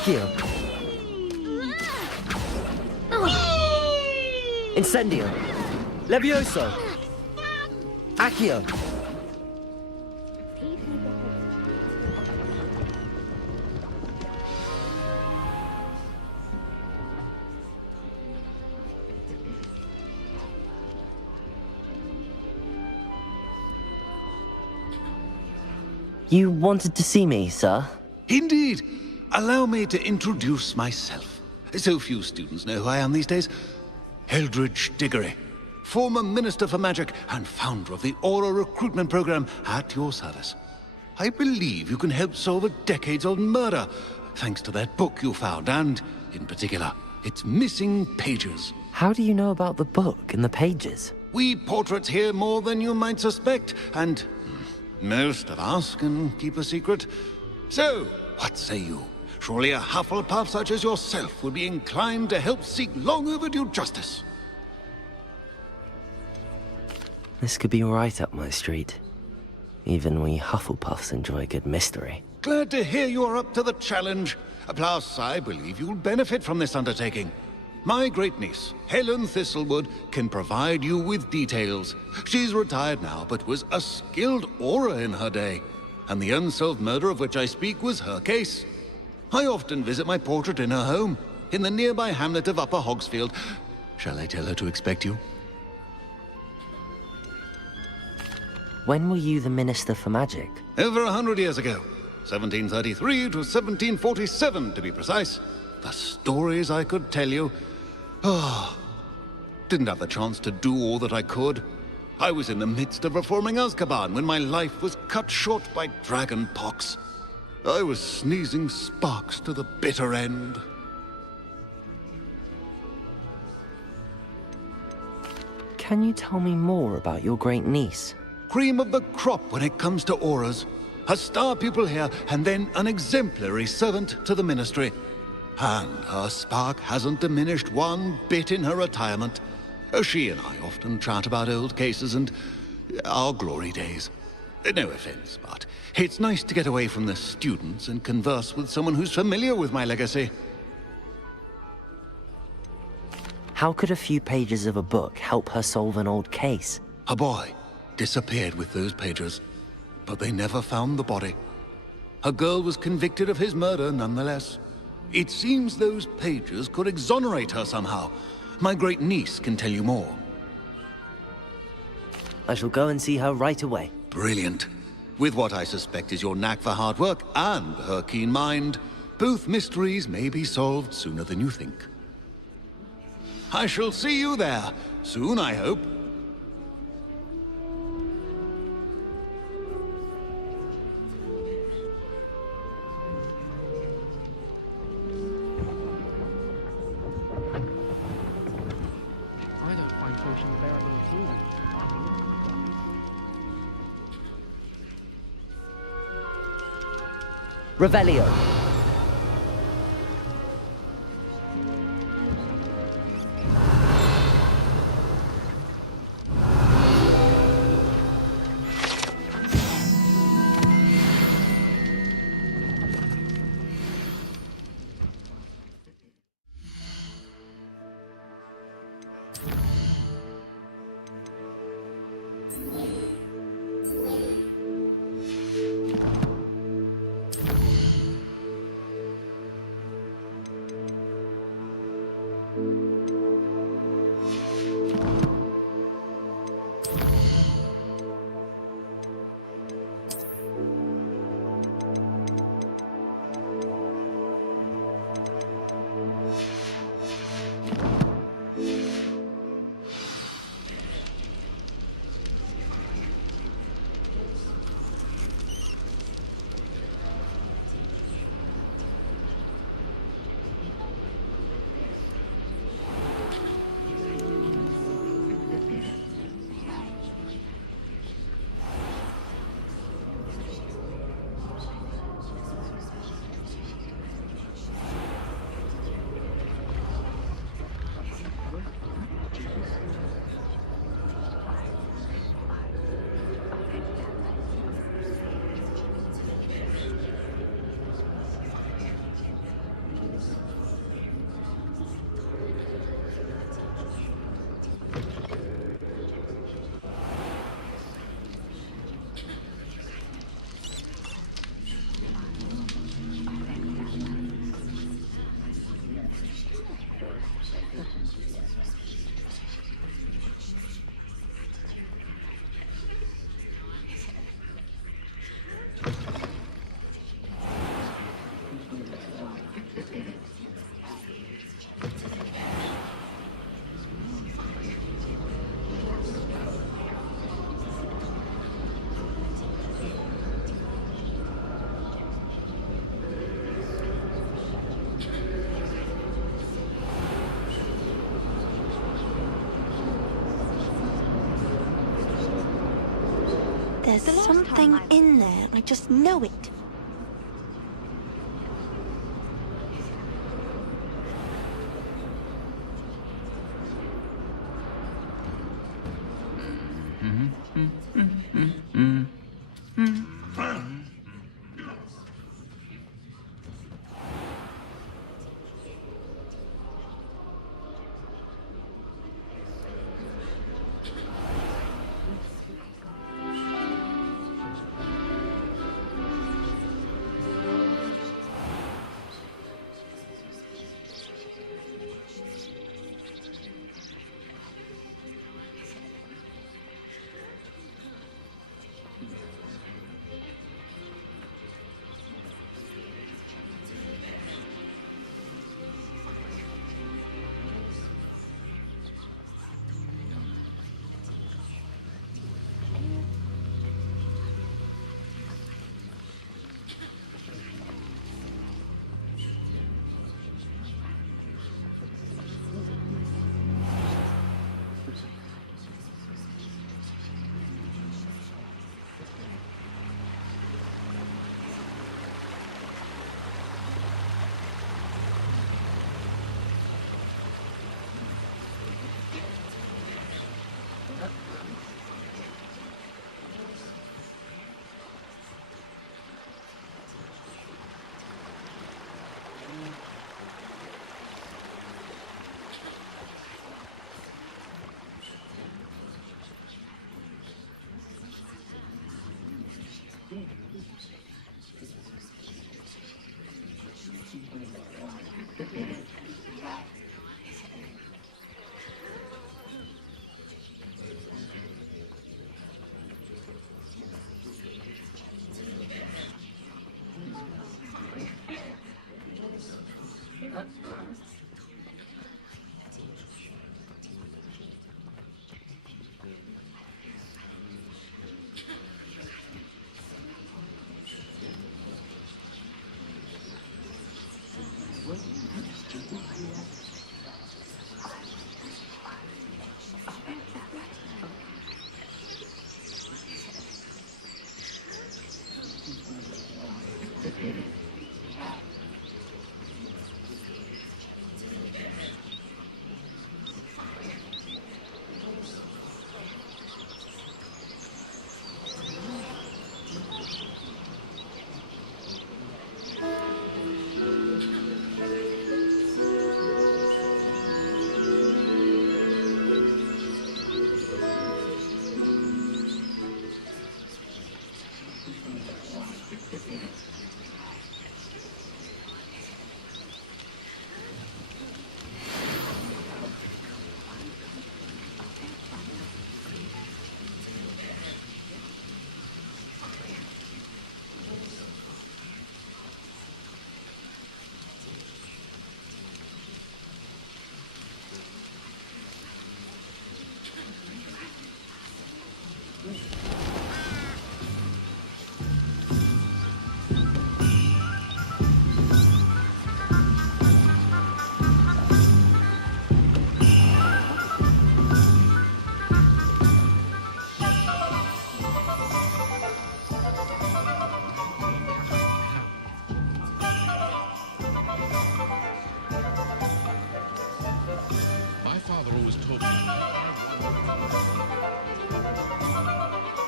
Accio. Incendio. Levioso. Accio. You wanted to see me, sir? Indeed. Allow me to introduce myself. So few students know who I am these days. Eldritch Diggory, former Minister for Magic and founder of the Aura Recruitment Program at your service. I believe you can help solve a decades-old murder, thanks to that book you found, and, in particular, its missing pages. How do you know about the book and the pages? We portraits hear more than you might suspect, and most of us can keep a secret. So, what say you? Surely a Hufflepuff such as yourself would be inclined to help seek long overdue justice. This could be right up my street. Even we Hufflepuffs enjoy a good mystery. Glad to hear you are up to the challenge. Plus, I believe you'll benefit from this undertaking. My great-niece, Helen Thistlewood, can provide you with details. She's retired now, but was a skilled aura in her day. And the unsolved murder of which I speak was her case. I often visit my portrait in her home, in the nearby hamlet of Upper Hogsfield. Shall I tell her to expect you? When were you the Minister for Magic? Over 100 years ago. 1733 to 1747, to be precise. The stories I could tell you. Oh, didn't have the chance to do all that I could. I was in the midst of reforming Azkaban when my life was cut short by dragon pox. I was sneezing sparks to the bitter end. Can you tell me more about your great niece? Cream of the crop when it comes to auras. A star pupil here, and then an exemplary servant to the ministry. And her spark hasn't diminished one bit in her retirement. She and I often chat about old cases and our glory days. No offense, but it's nice to get away from the students and converse with someone who's familiar with my legacy. How could a few pages of a book help her solve an old case? A boy disappeared with those pages, but they never found the body. A girl was convicted of his murder nonetheless. It seems those pages could exonerate her somehow. My great niece can tell you more. I shall go and see her right away. Brilliant. With what I suspect is your knack for hard work and her keen mind, both mysteries may be solved sooner than you think. I shall see you there, soon I hope. I don't find potions bearable at all. Revelio. There's something in there. I just know it.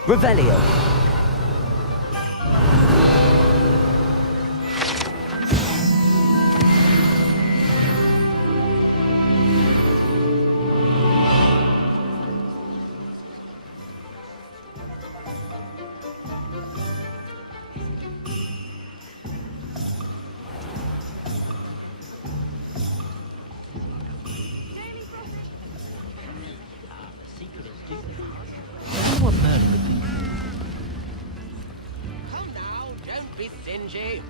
Revelio. Come now, don't be stingy.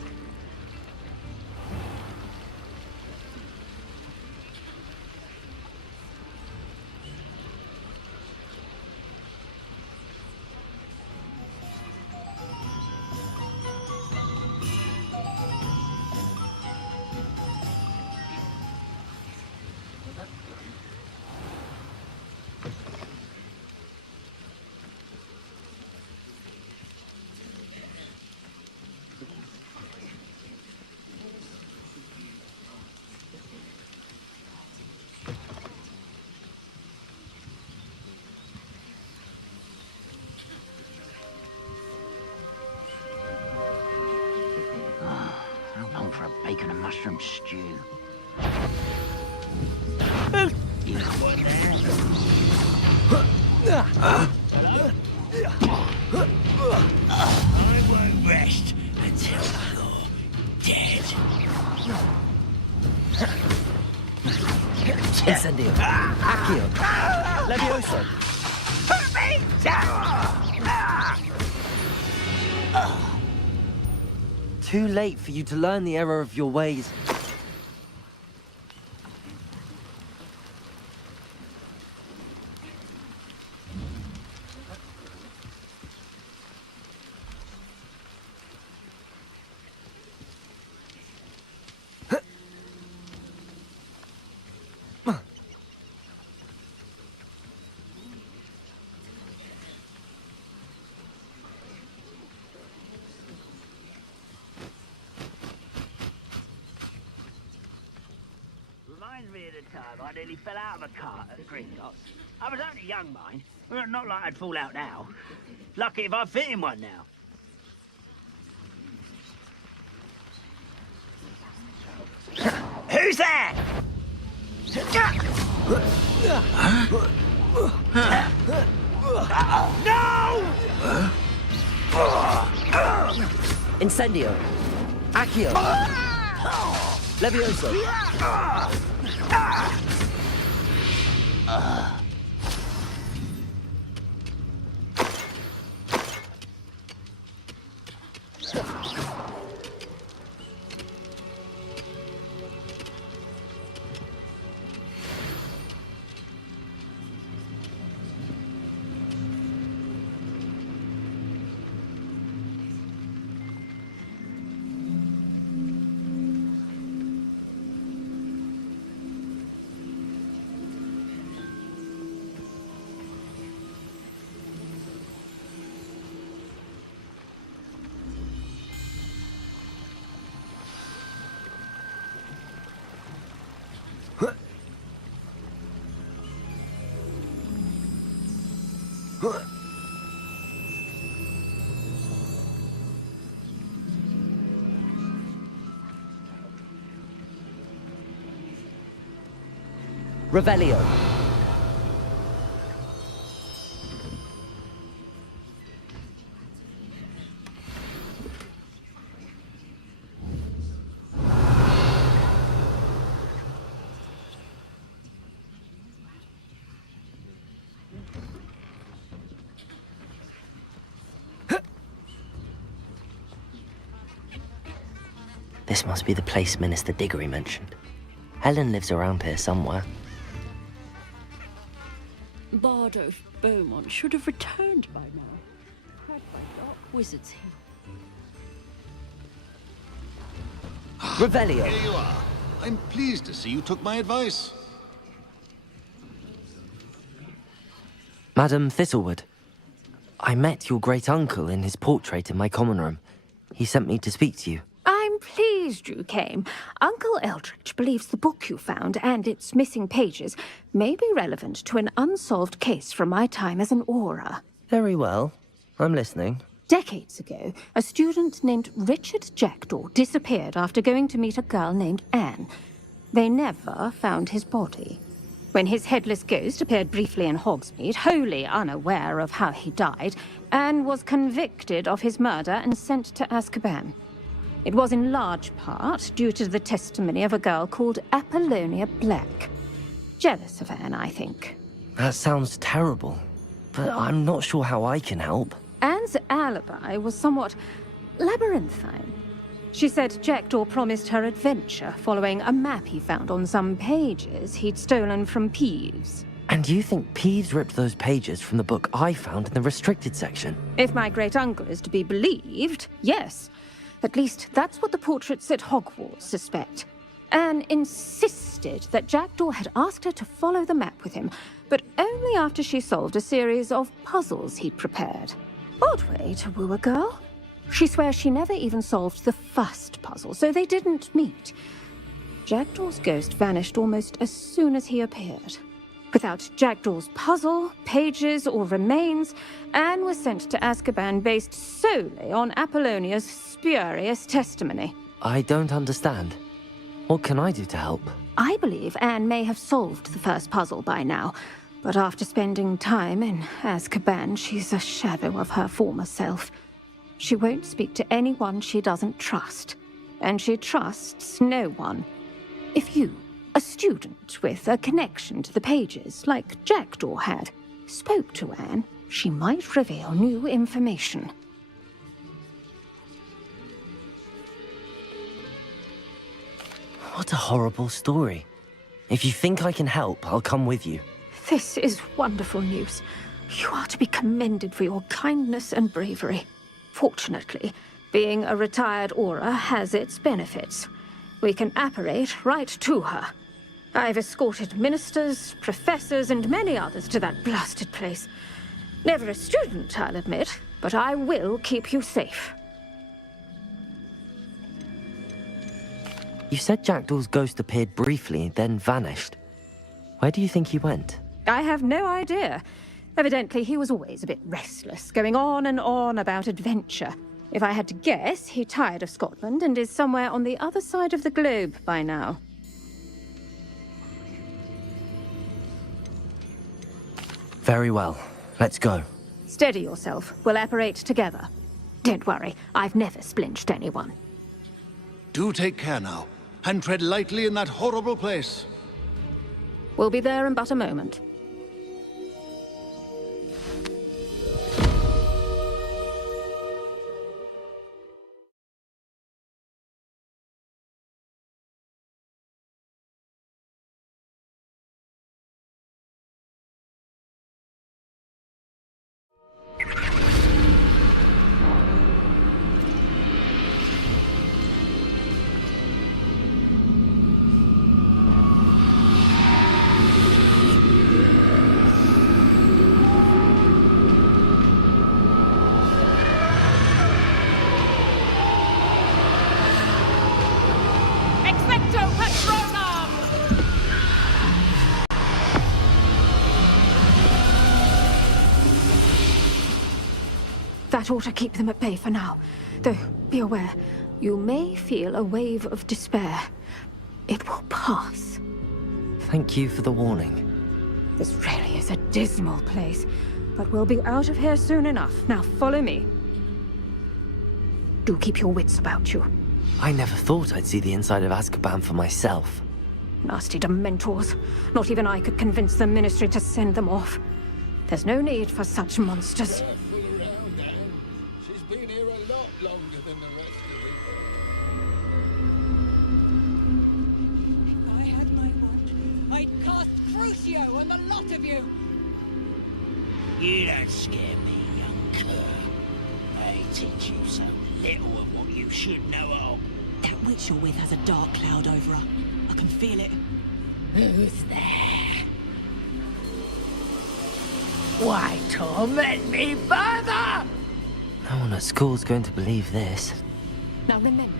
bacon and mushroom stew. You one there? Hello? I won't rest until you're dead. Incendio. Accio. Levioso. Too late for you to learn the error of your ways. Reminds me of the time I nearly fell out of a cart at Gringotts. I was only young, mind. Well, not like I'd fall out now. Lucky if I fit in one now. Who's there? No! Incendio. Accio. Levioso. Revelio. This must be the place Minister Diggory mentioned. Helen lives around here somewhere. Bardo Beaumont should have returned by now. Had by dark wizards here. Revelio. Here you are. I'm pleased to see you took my advice. Madam Thistlewood, I met your great-uncle in his portrait in my common room. He sent me to speak to you. I'm pleased you came. Uncle Eldritch believes the book you found and its missing pages may be relevant to an unsolved case from my time as an aura. Very well. I'm listening. Decades ago, a student named Richard Jackdaw disappeared after going to meet a girl named Anne. They never found his body. When his headless ghost appeared briefly in Hogsmeade, wholly unaware of how he died, Anne was convicted of his murder and sent to Azkaban. It was in large part due to the testimony of a girl called Apollonia Black. Jealous of Anne, I think. That sounds terrible, but I'm not sure how I can help. Anne's alibi was somewhat labyrinthine. She said Jackdaw promised her adventure following a map he found on some pages he'd stolen from Peeves. And you think Peeves ripped those pages from the book I found in the restricted section? If my great-uncle is to be believed, yes. At least that's what the portraits at Hogwarts suspect. Anne insisted that Jackdaw had asked her to follow the map with him, but only after she solved a series of puzzles he'd prepared. Odd way to woo a girl. She swears she never even solved the first puzzle, so they didn't meet. Jackdaw's ghost vanished almost as soon as he appeared. Without Jackdaw's puzzle, pages, or remains, Anne was sent to Azkaban based solely on Apollonia's spurious testimony. I don't understand. What can I do to help? I believe Anne may have solved the first puzzle by now, but after spending time in Azkaban, she's a shadow of her former self. She won't speak to anyone she doesn't trust, and she trusts no one. If you, a student with a connection to the pages, like Jackdaw had, spoke to Anne, she might reveal new information. What a horrible story. If you think I can help, I'll come with you. This is wonderful news. You are to be commended for your kindness and bravery. Fortunately, being a retired Auror has its benefits. We can apparate right to her. I've escorted ministers, professors, and many others to that blasted place. Never a student, I'll admit, but I will keep you safe. You said Jackdaw's ghost appeared briefly, then vanished. Where do you think he went? I have no idea. Evidently, he was always a bit restless, going on and on about adventure. If I had to guess, he tired of Scotland and is somewhere on the other side of the globe by now. Very well. Let's go. Steady yourself. We'll apparate together. Don't worry, I've never splinched anyone. Do take care now, and tread lightly in that horrible place. We'll be there in but a moment. That ought to keep them at bay for now. Though, be aware, you may feel a wave of despair. It will pass. Thank you for the warning. This really is a dismal place, but we'll be out of here soon enough. Now follow me. Do keep your wits about you. I never thought I'd see the inside of Azkaban for myself. Nasty Dementors. Not even I could convince the Ministry to send them off. There's no need for such monsters. Crucio and the lot of you! You don't scare me, young cur. I teach you so little of what you should know of. That witch you're with has a dark cloud over her. I can feel it. Who's there? Why torment me further? No one at school's going to believe this. Now remember,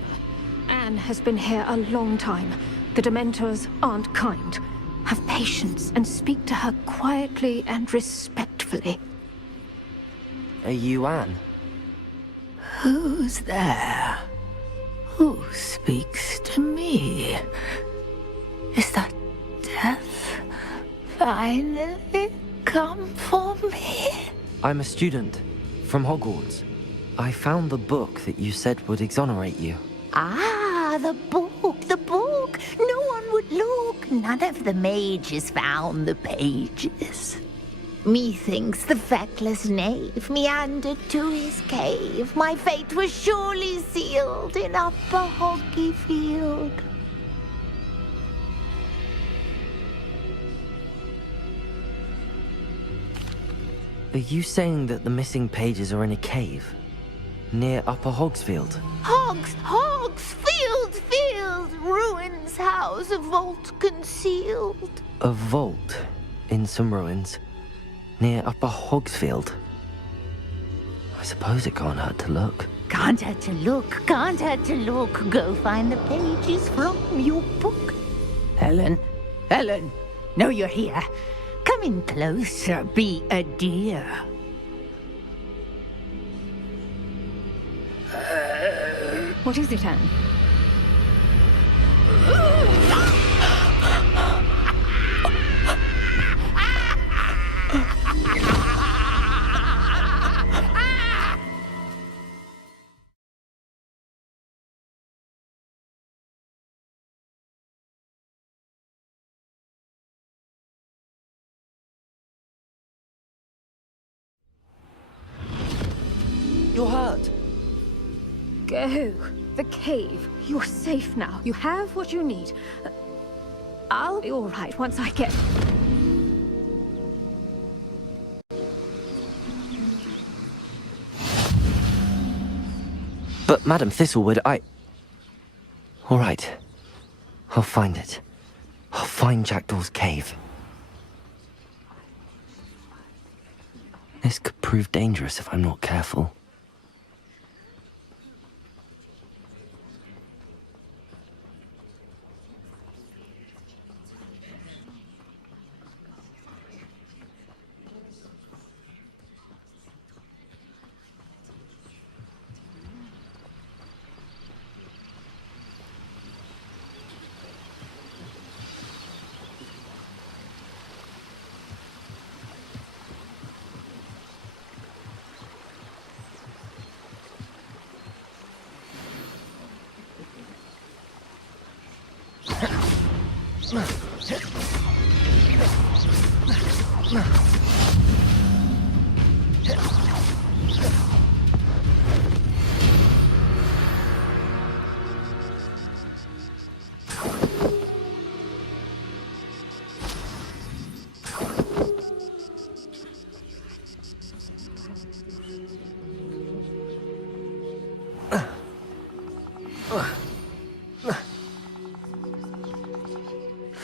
Anne has been here a long time. The Dementors aren't kind. Have patience and speak to her quietly and respectfully. Are you Anne? Who's there? Who speaks to me? Is that death finally come for me? I'm a student from Hogwarts. I found the book that you said would exonerate you. Ah, the book. No one would look. None of the mages found the pages. Methinks the feckless knave meandered to his cave. My fate was surely sealed in Upper Hogsmeade. Are you saying that the missing pages are in a cave? Near Upper Hogsfield? Hogsfield, ruins house, a vault concealed. A vault in some ruins near Upper Hogsfield. I suppose it can't hurt to look. Can't hurt to look. Go find the pages from your book. Helen, know you're here. Come in closer, be a dear. What is it, Anne? go. The cave. You're safe now. You have what you need. I'll be all right once I get... But, Madam Thistlewood, All right. I'll find it. I'll find Jackdaw's cave. This could prove dangerous if I'm not careful.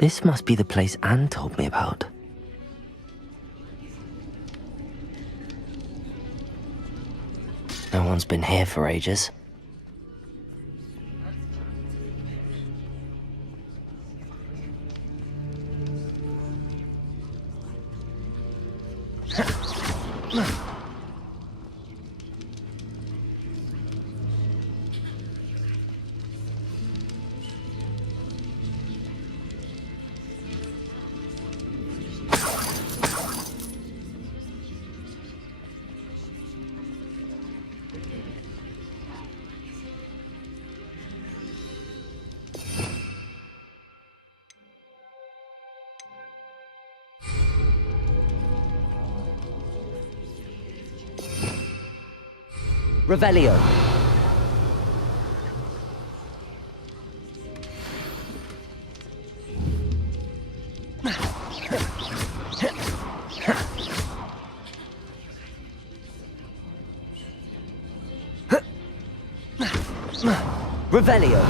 This must be the place Anne told me about. No one's been here for ages. Revelio. Revelio.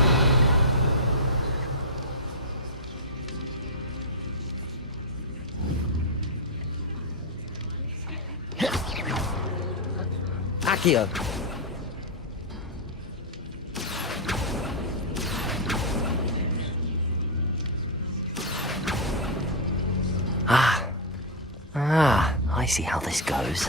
Accio. I see how this goes.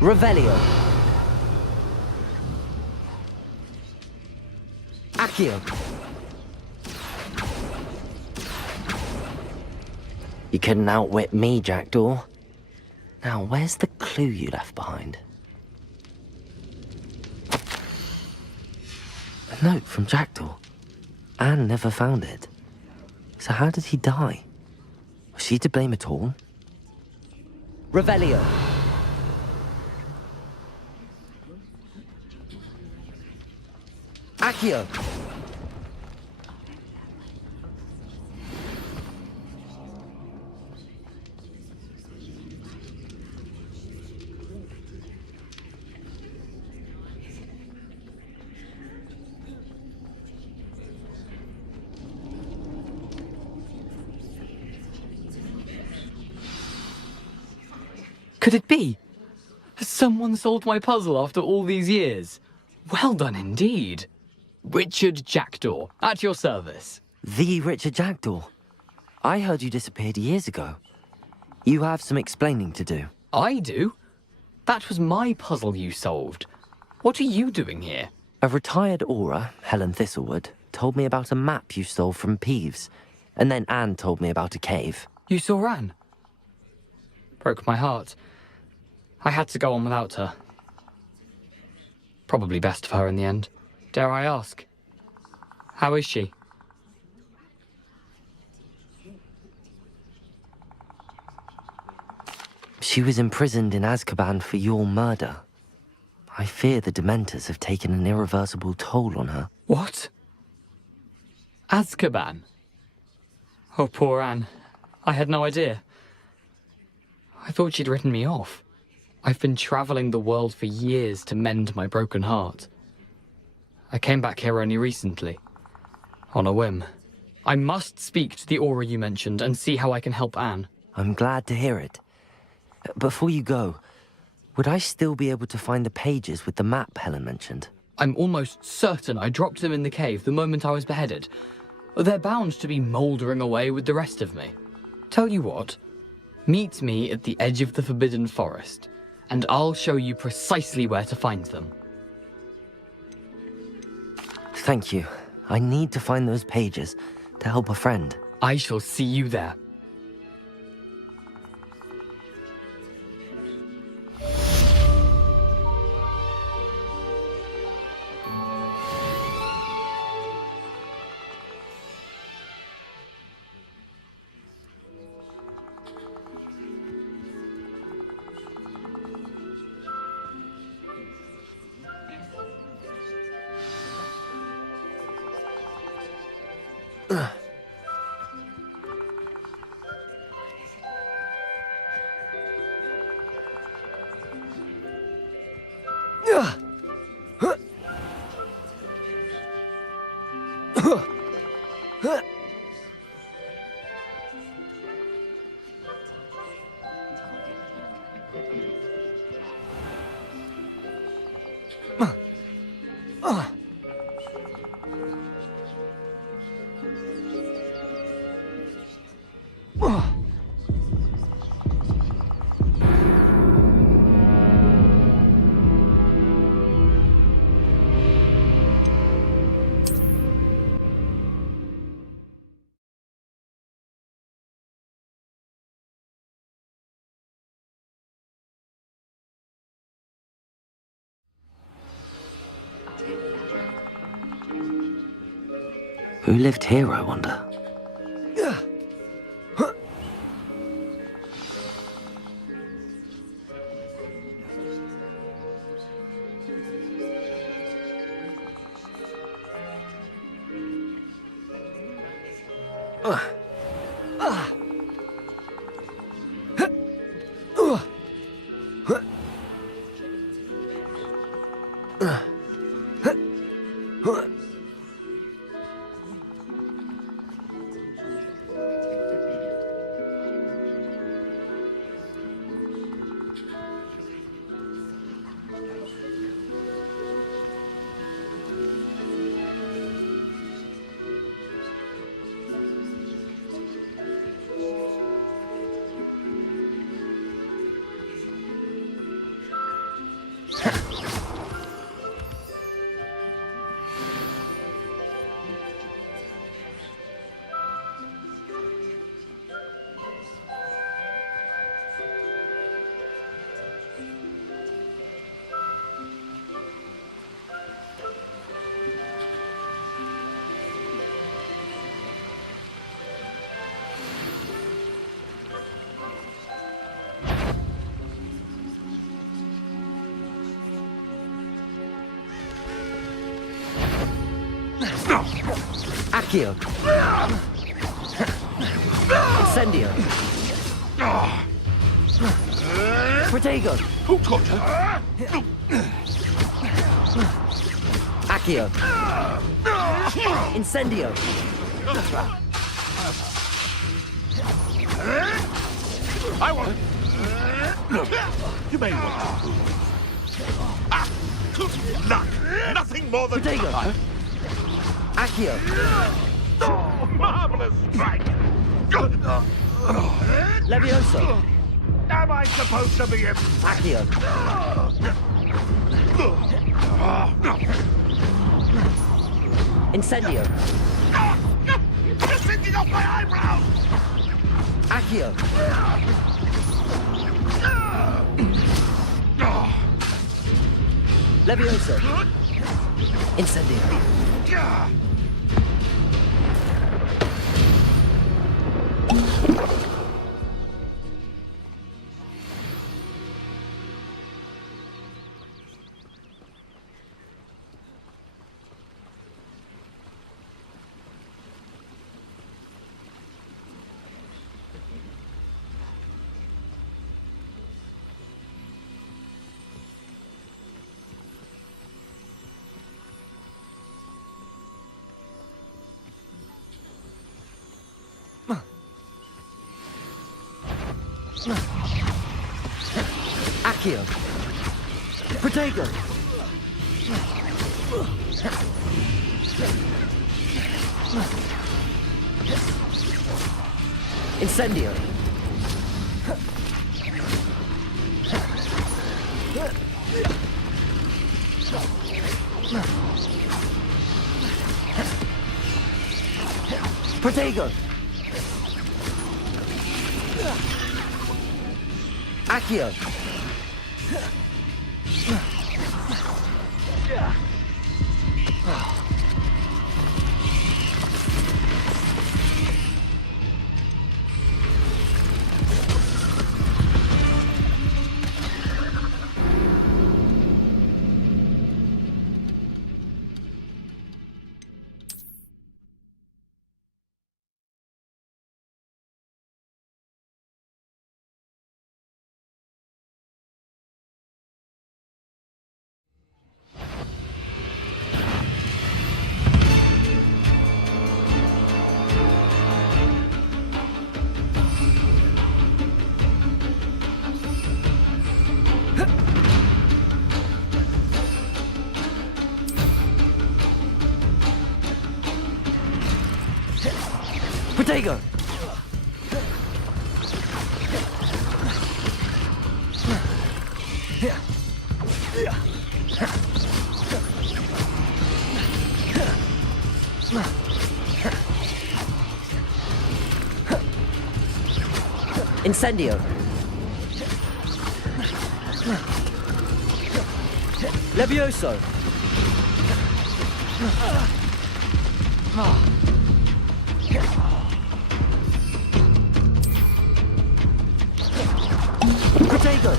Revelio. Accio. You couldn't outwit me, Jackdaw. Now, where's the clue you left behind? A note from Jackdaw. Anne never found it. So how did he die? Was she to blame at all? Revelio. Accio. Could it be? Has someone solved my puzzle after all these years? Well done indeed. Richard Jackdaw, at your service. The Richard Jackdaw. I heard you disappeared years ago. You have some explaining to do. I do? That was my puzzle you solved. What are you doing here? A retired aura, Helen Thistlewood, told me about a map you stole from Peeves. And then Anne told me about a cave. You saw Anne? Broke my heart. I had to go on without her. Probably best for her in the end. Dare I ask? How is she? She was imprisoned in Azkaban for your murder. I fear the Dementors have taken an irreversible toll on her. What? Azkaban? Oh, poor Anne. I had no idea. I thought she'd written me off. I've been traveling the world for years to mend my broken heart. I came back here only recently, on a whim. I must speak to the aura you mentioned and see how I can help Anne. I'm glad to hear it. Before you go, would I still be able to find the pages with the map Helen mentioned? I'm almost certain I dropped them in the cave the moment I was beheaded. They're bound to be mouldering away with the rest of me. Tell you what, meet me at the edge of the Forbidden Forest, and I'll show you precisely where to find them. Thank you. I need to find those pages to help a friend. I shall see you there. Who lived here, I wonder? Accio. Incendio. Protego. Who got her? Accio. Incendio. I want... Look, you may want to move. Ah! Luck! Nothing more than... Protego. Accio. Oh, marvelous strike! Levioso. Am I supposed to be in... Accio. Incendio. You're singing off my eyebrows! Accio. Levioso. Incendio. Accio. Protego. Incendio. Protego. Accio. Protego. Incendio. Levioso. Protego.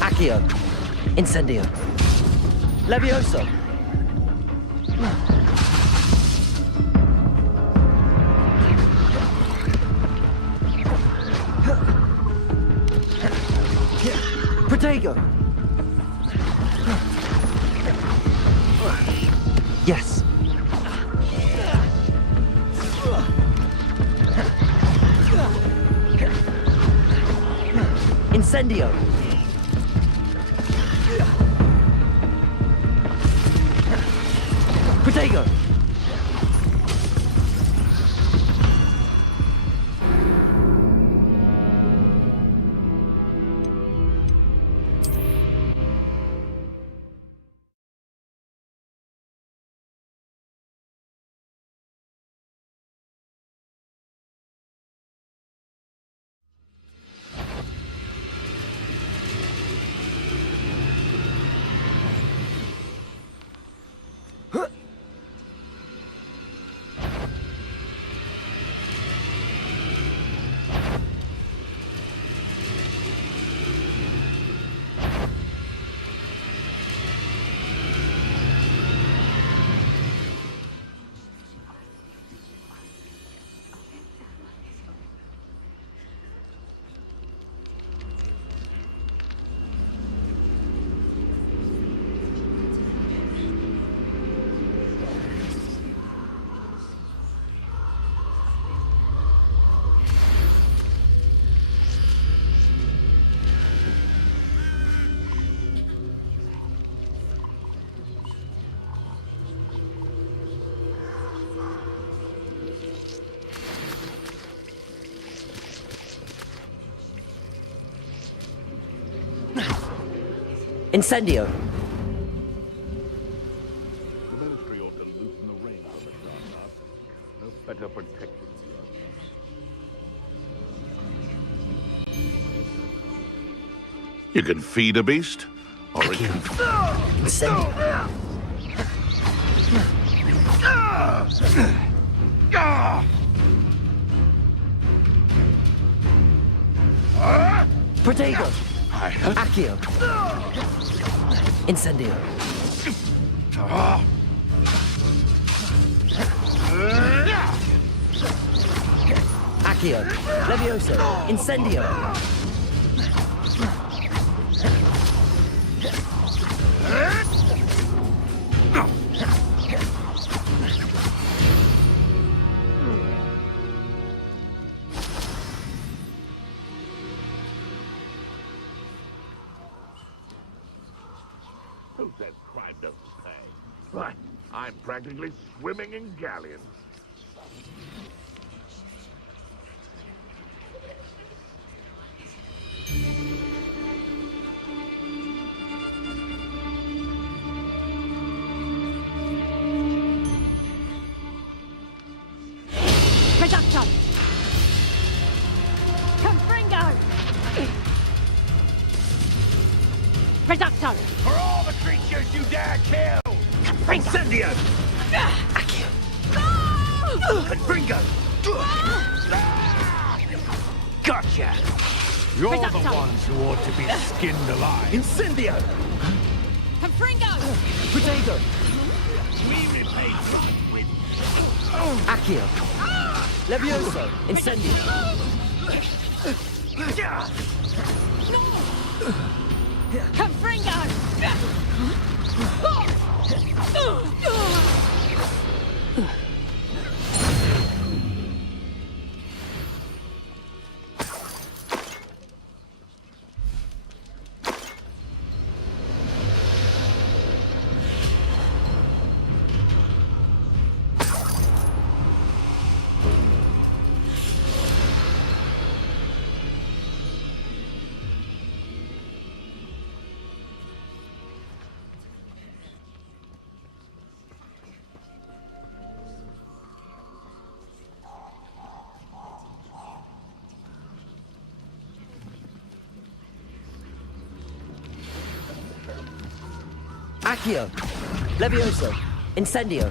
Accio. Incendio. Levioso. Protego. Yes. Incendio. Protego. Incendio. The Ministry ought to loosen the reins on the Dark. No better protected you can feed a beast, or it can... Incendio. Protego. Accio. Incendio. Accio. Levioso. Incendio. Who says crime doesn't pay? Why, I'm practically swimming in galleons. Reducto! Confringo! Reducto! For all the creatures you dare kill! Incendio! Accio! Confringo! Gotcha! You're the Reducto. ones who ought to be skinned alive. Incendio! Confringo! Protego. We repay blood with... Accio. Levioso. Incendio. Confringo! Accio. Levioso. Incendio.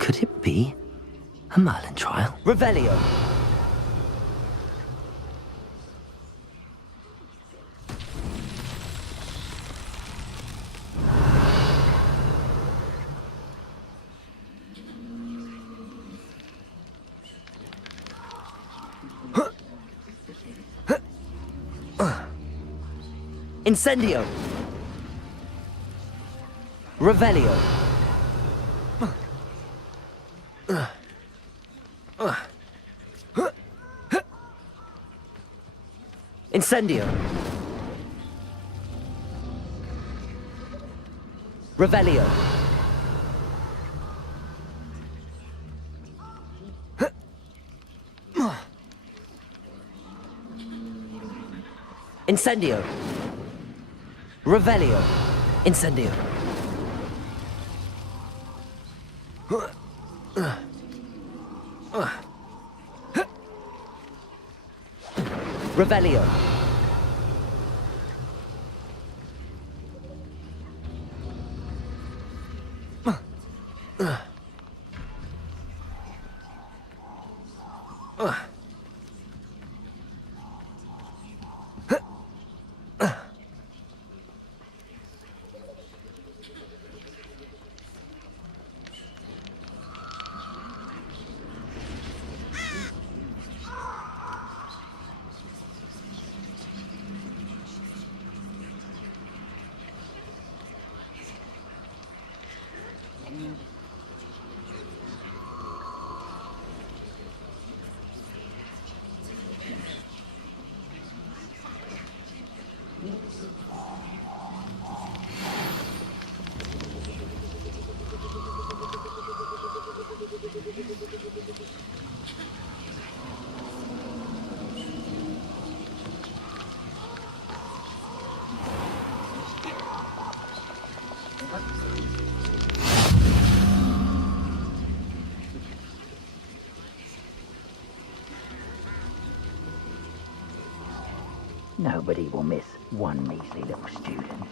Could it be a Merlin trial? Revelio. Incendio. Revelio. Incendio. Revelio. Incendio. Revelio. Incendio. Revelio. Nobody will miss one measly little student.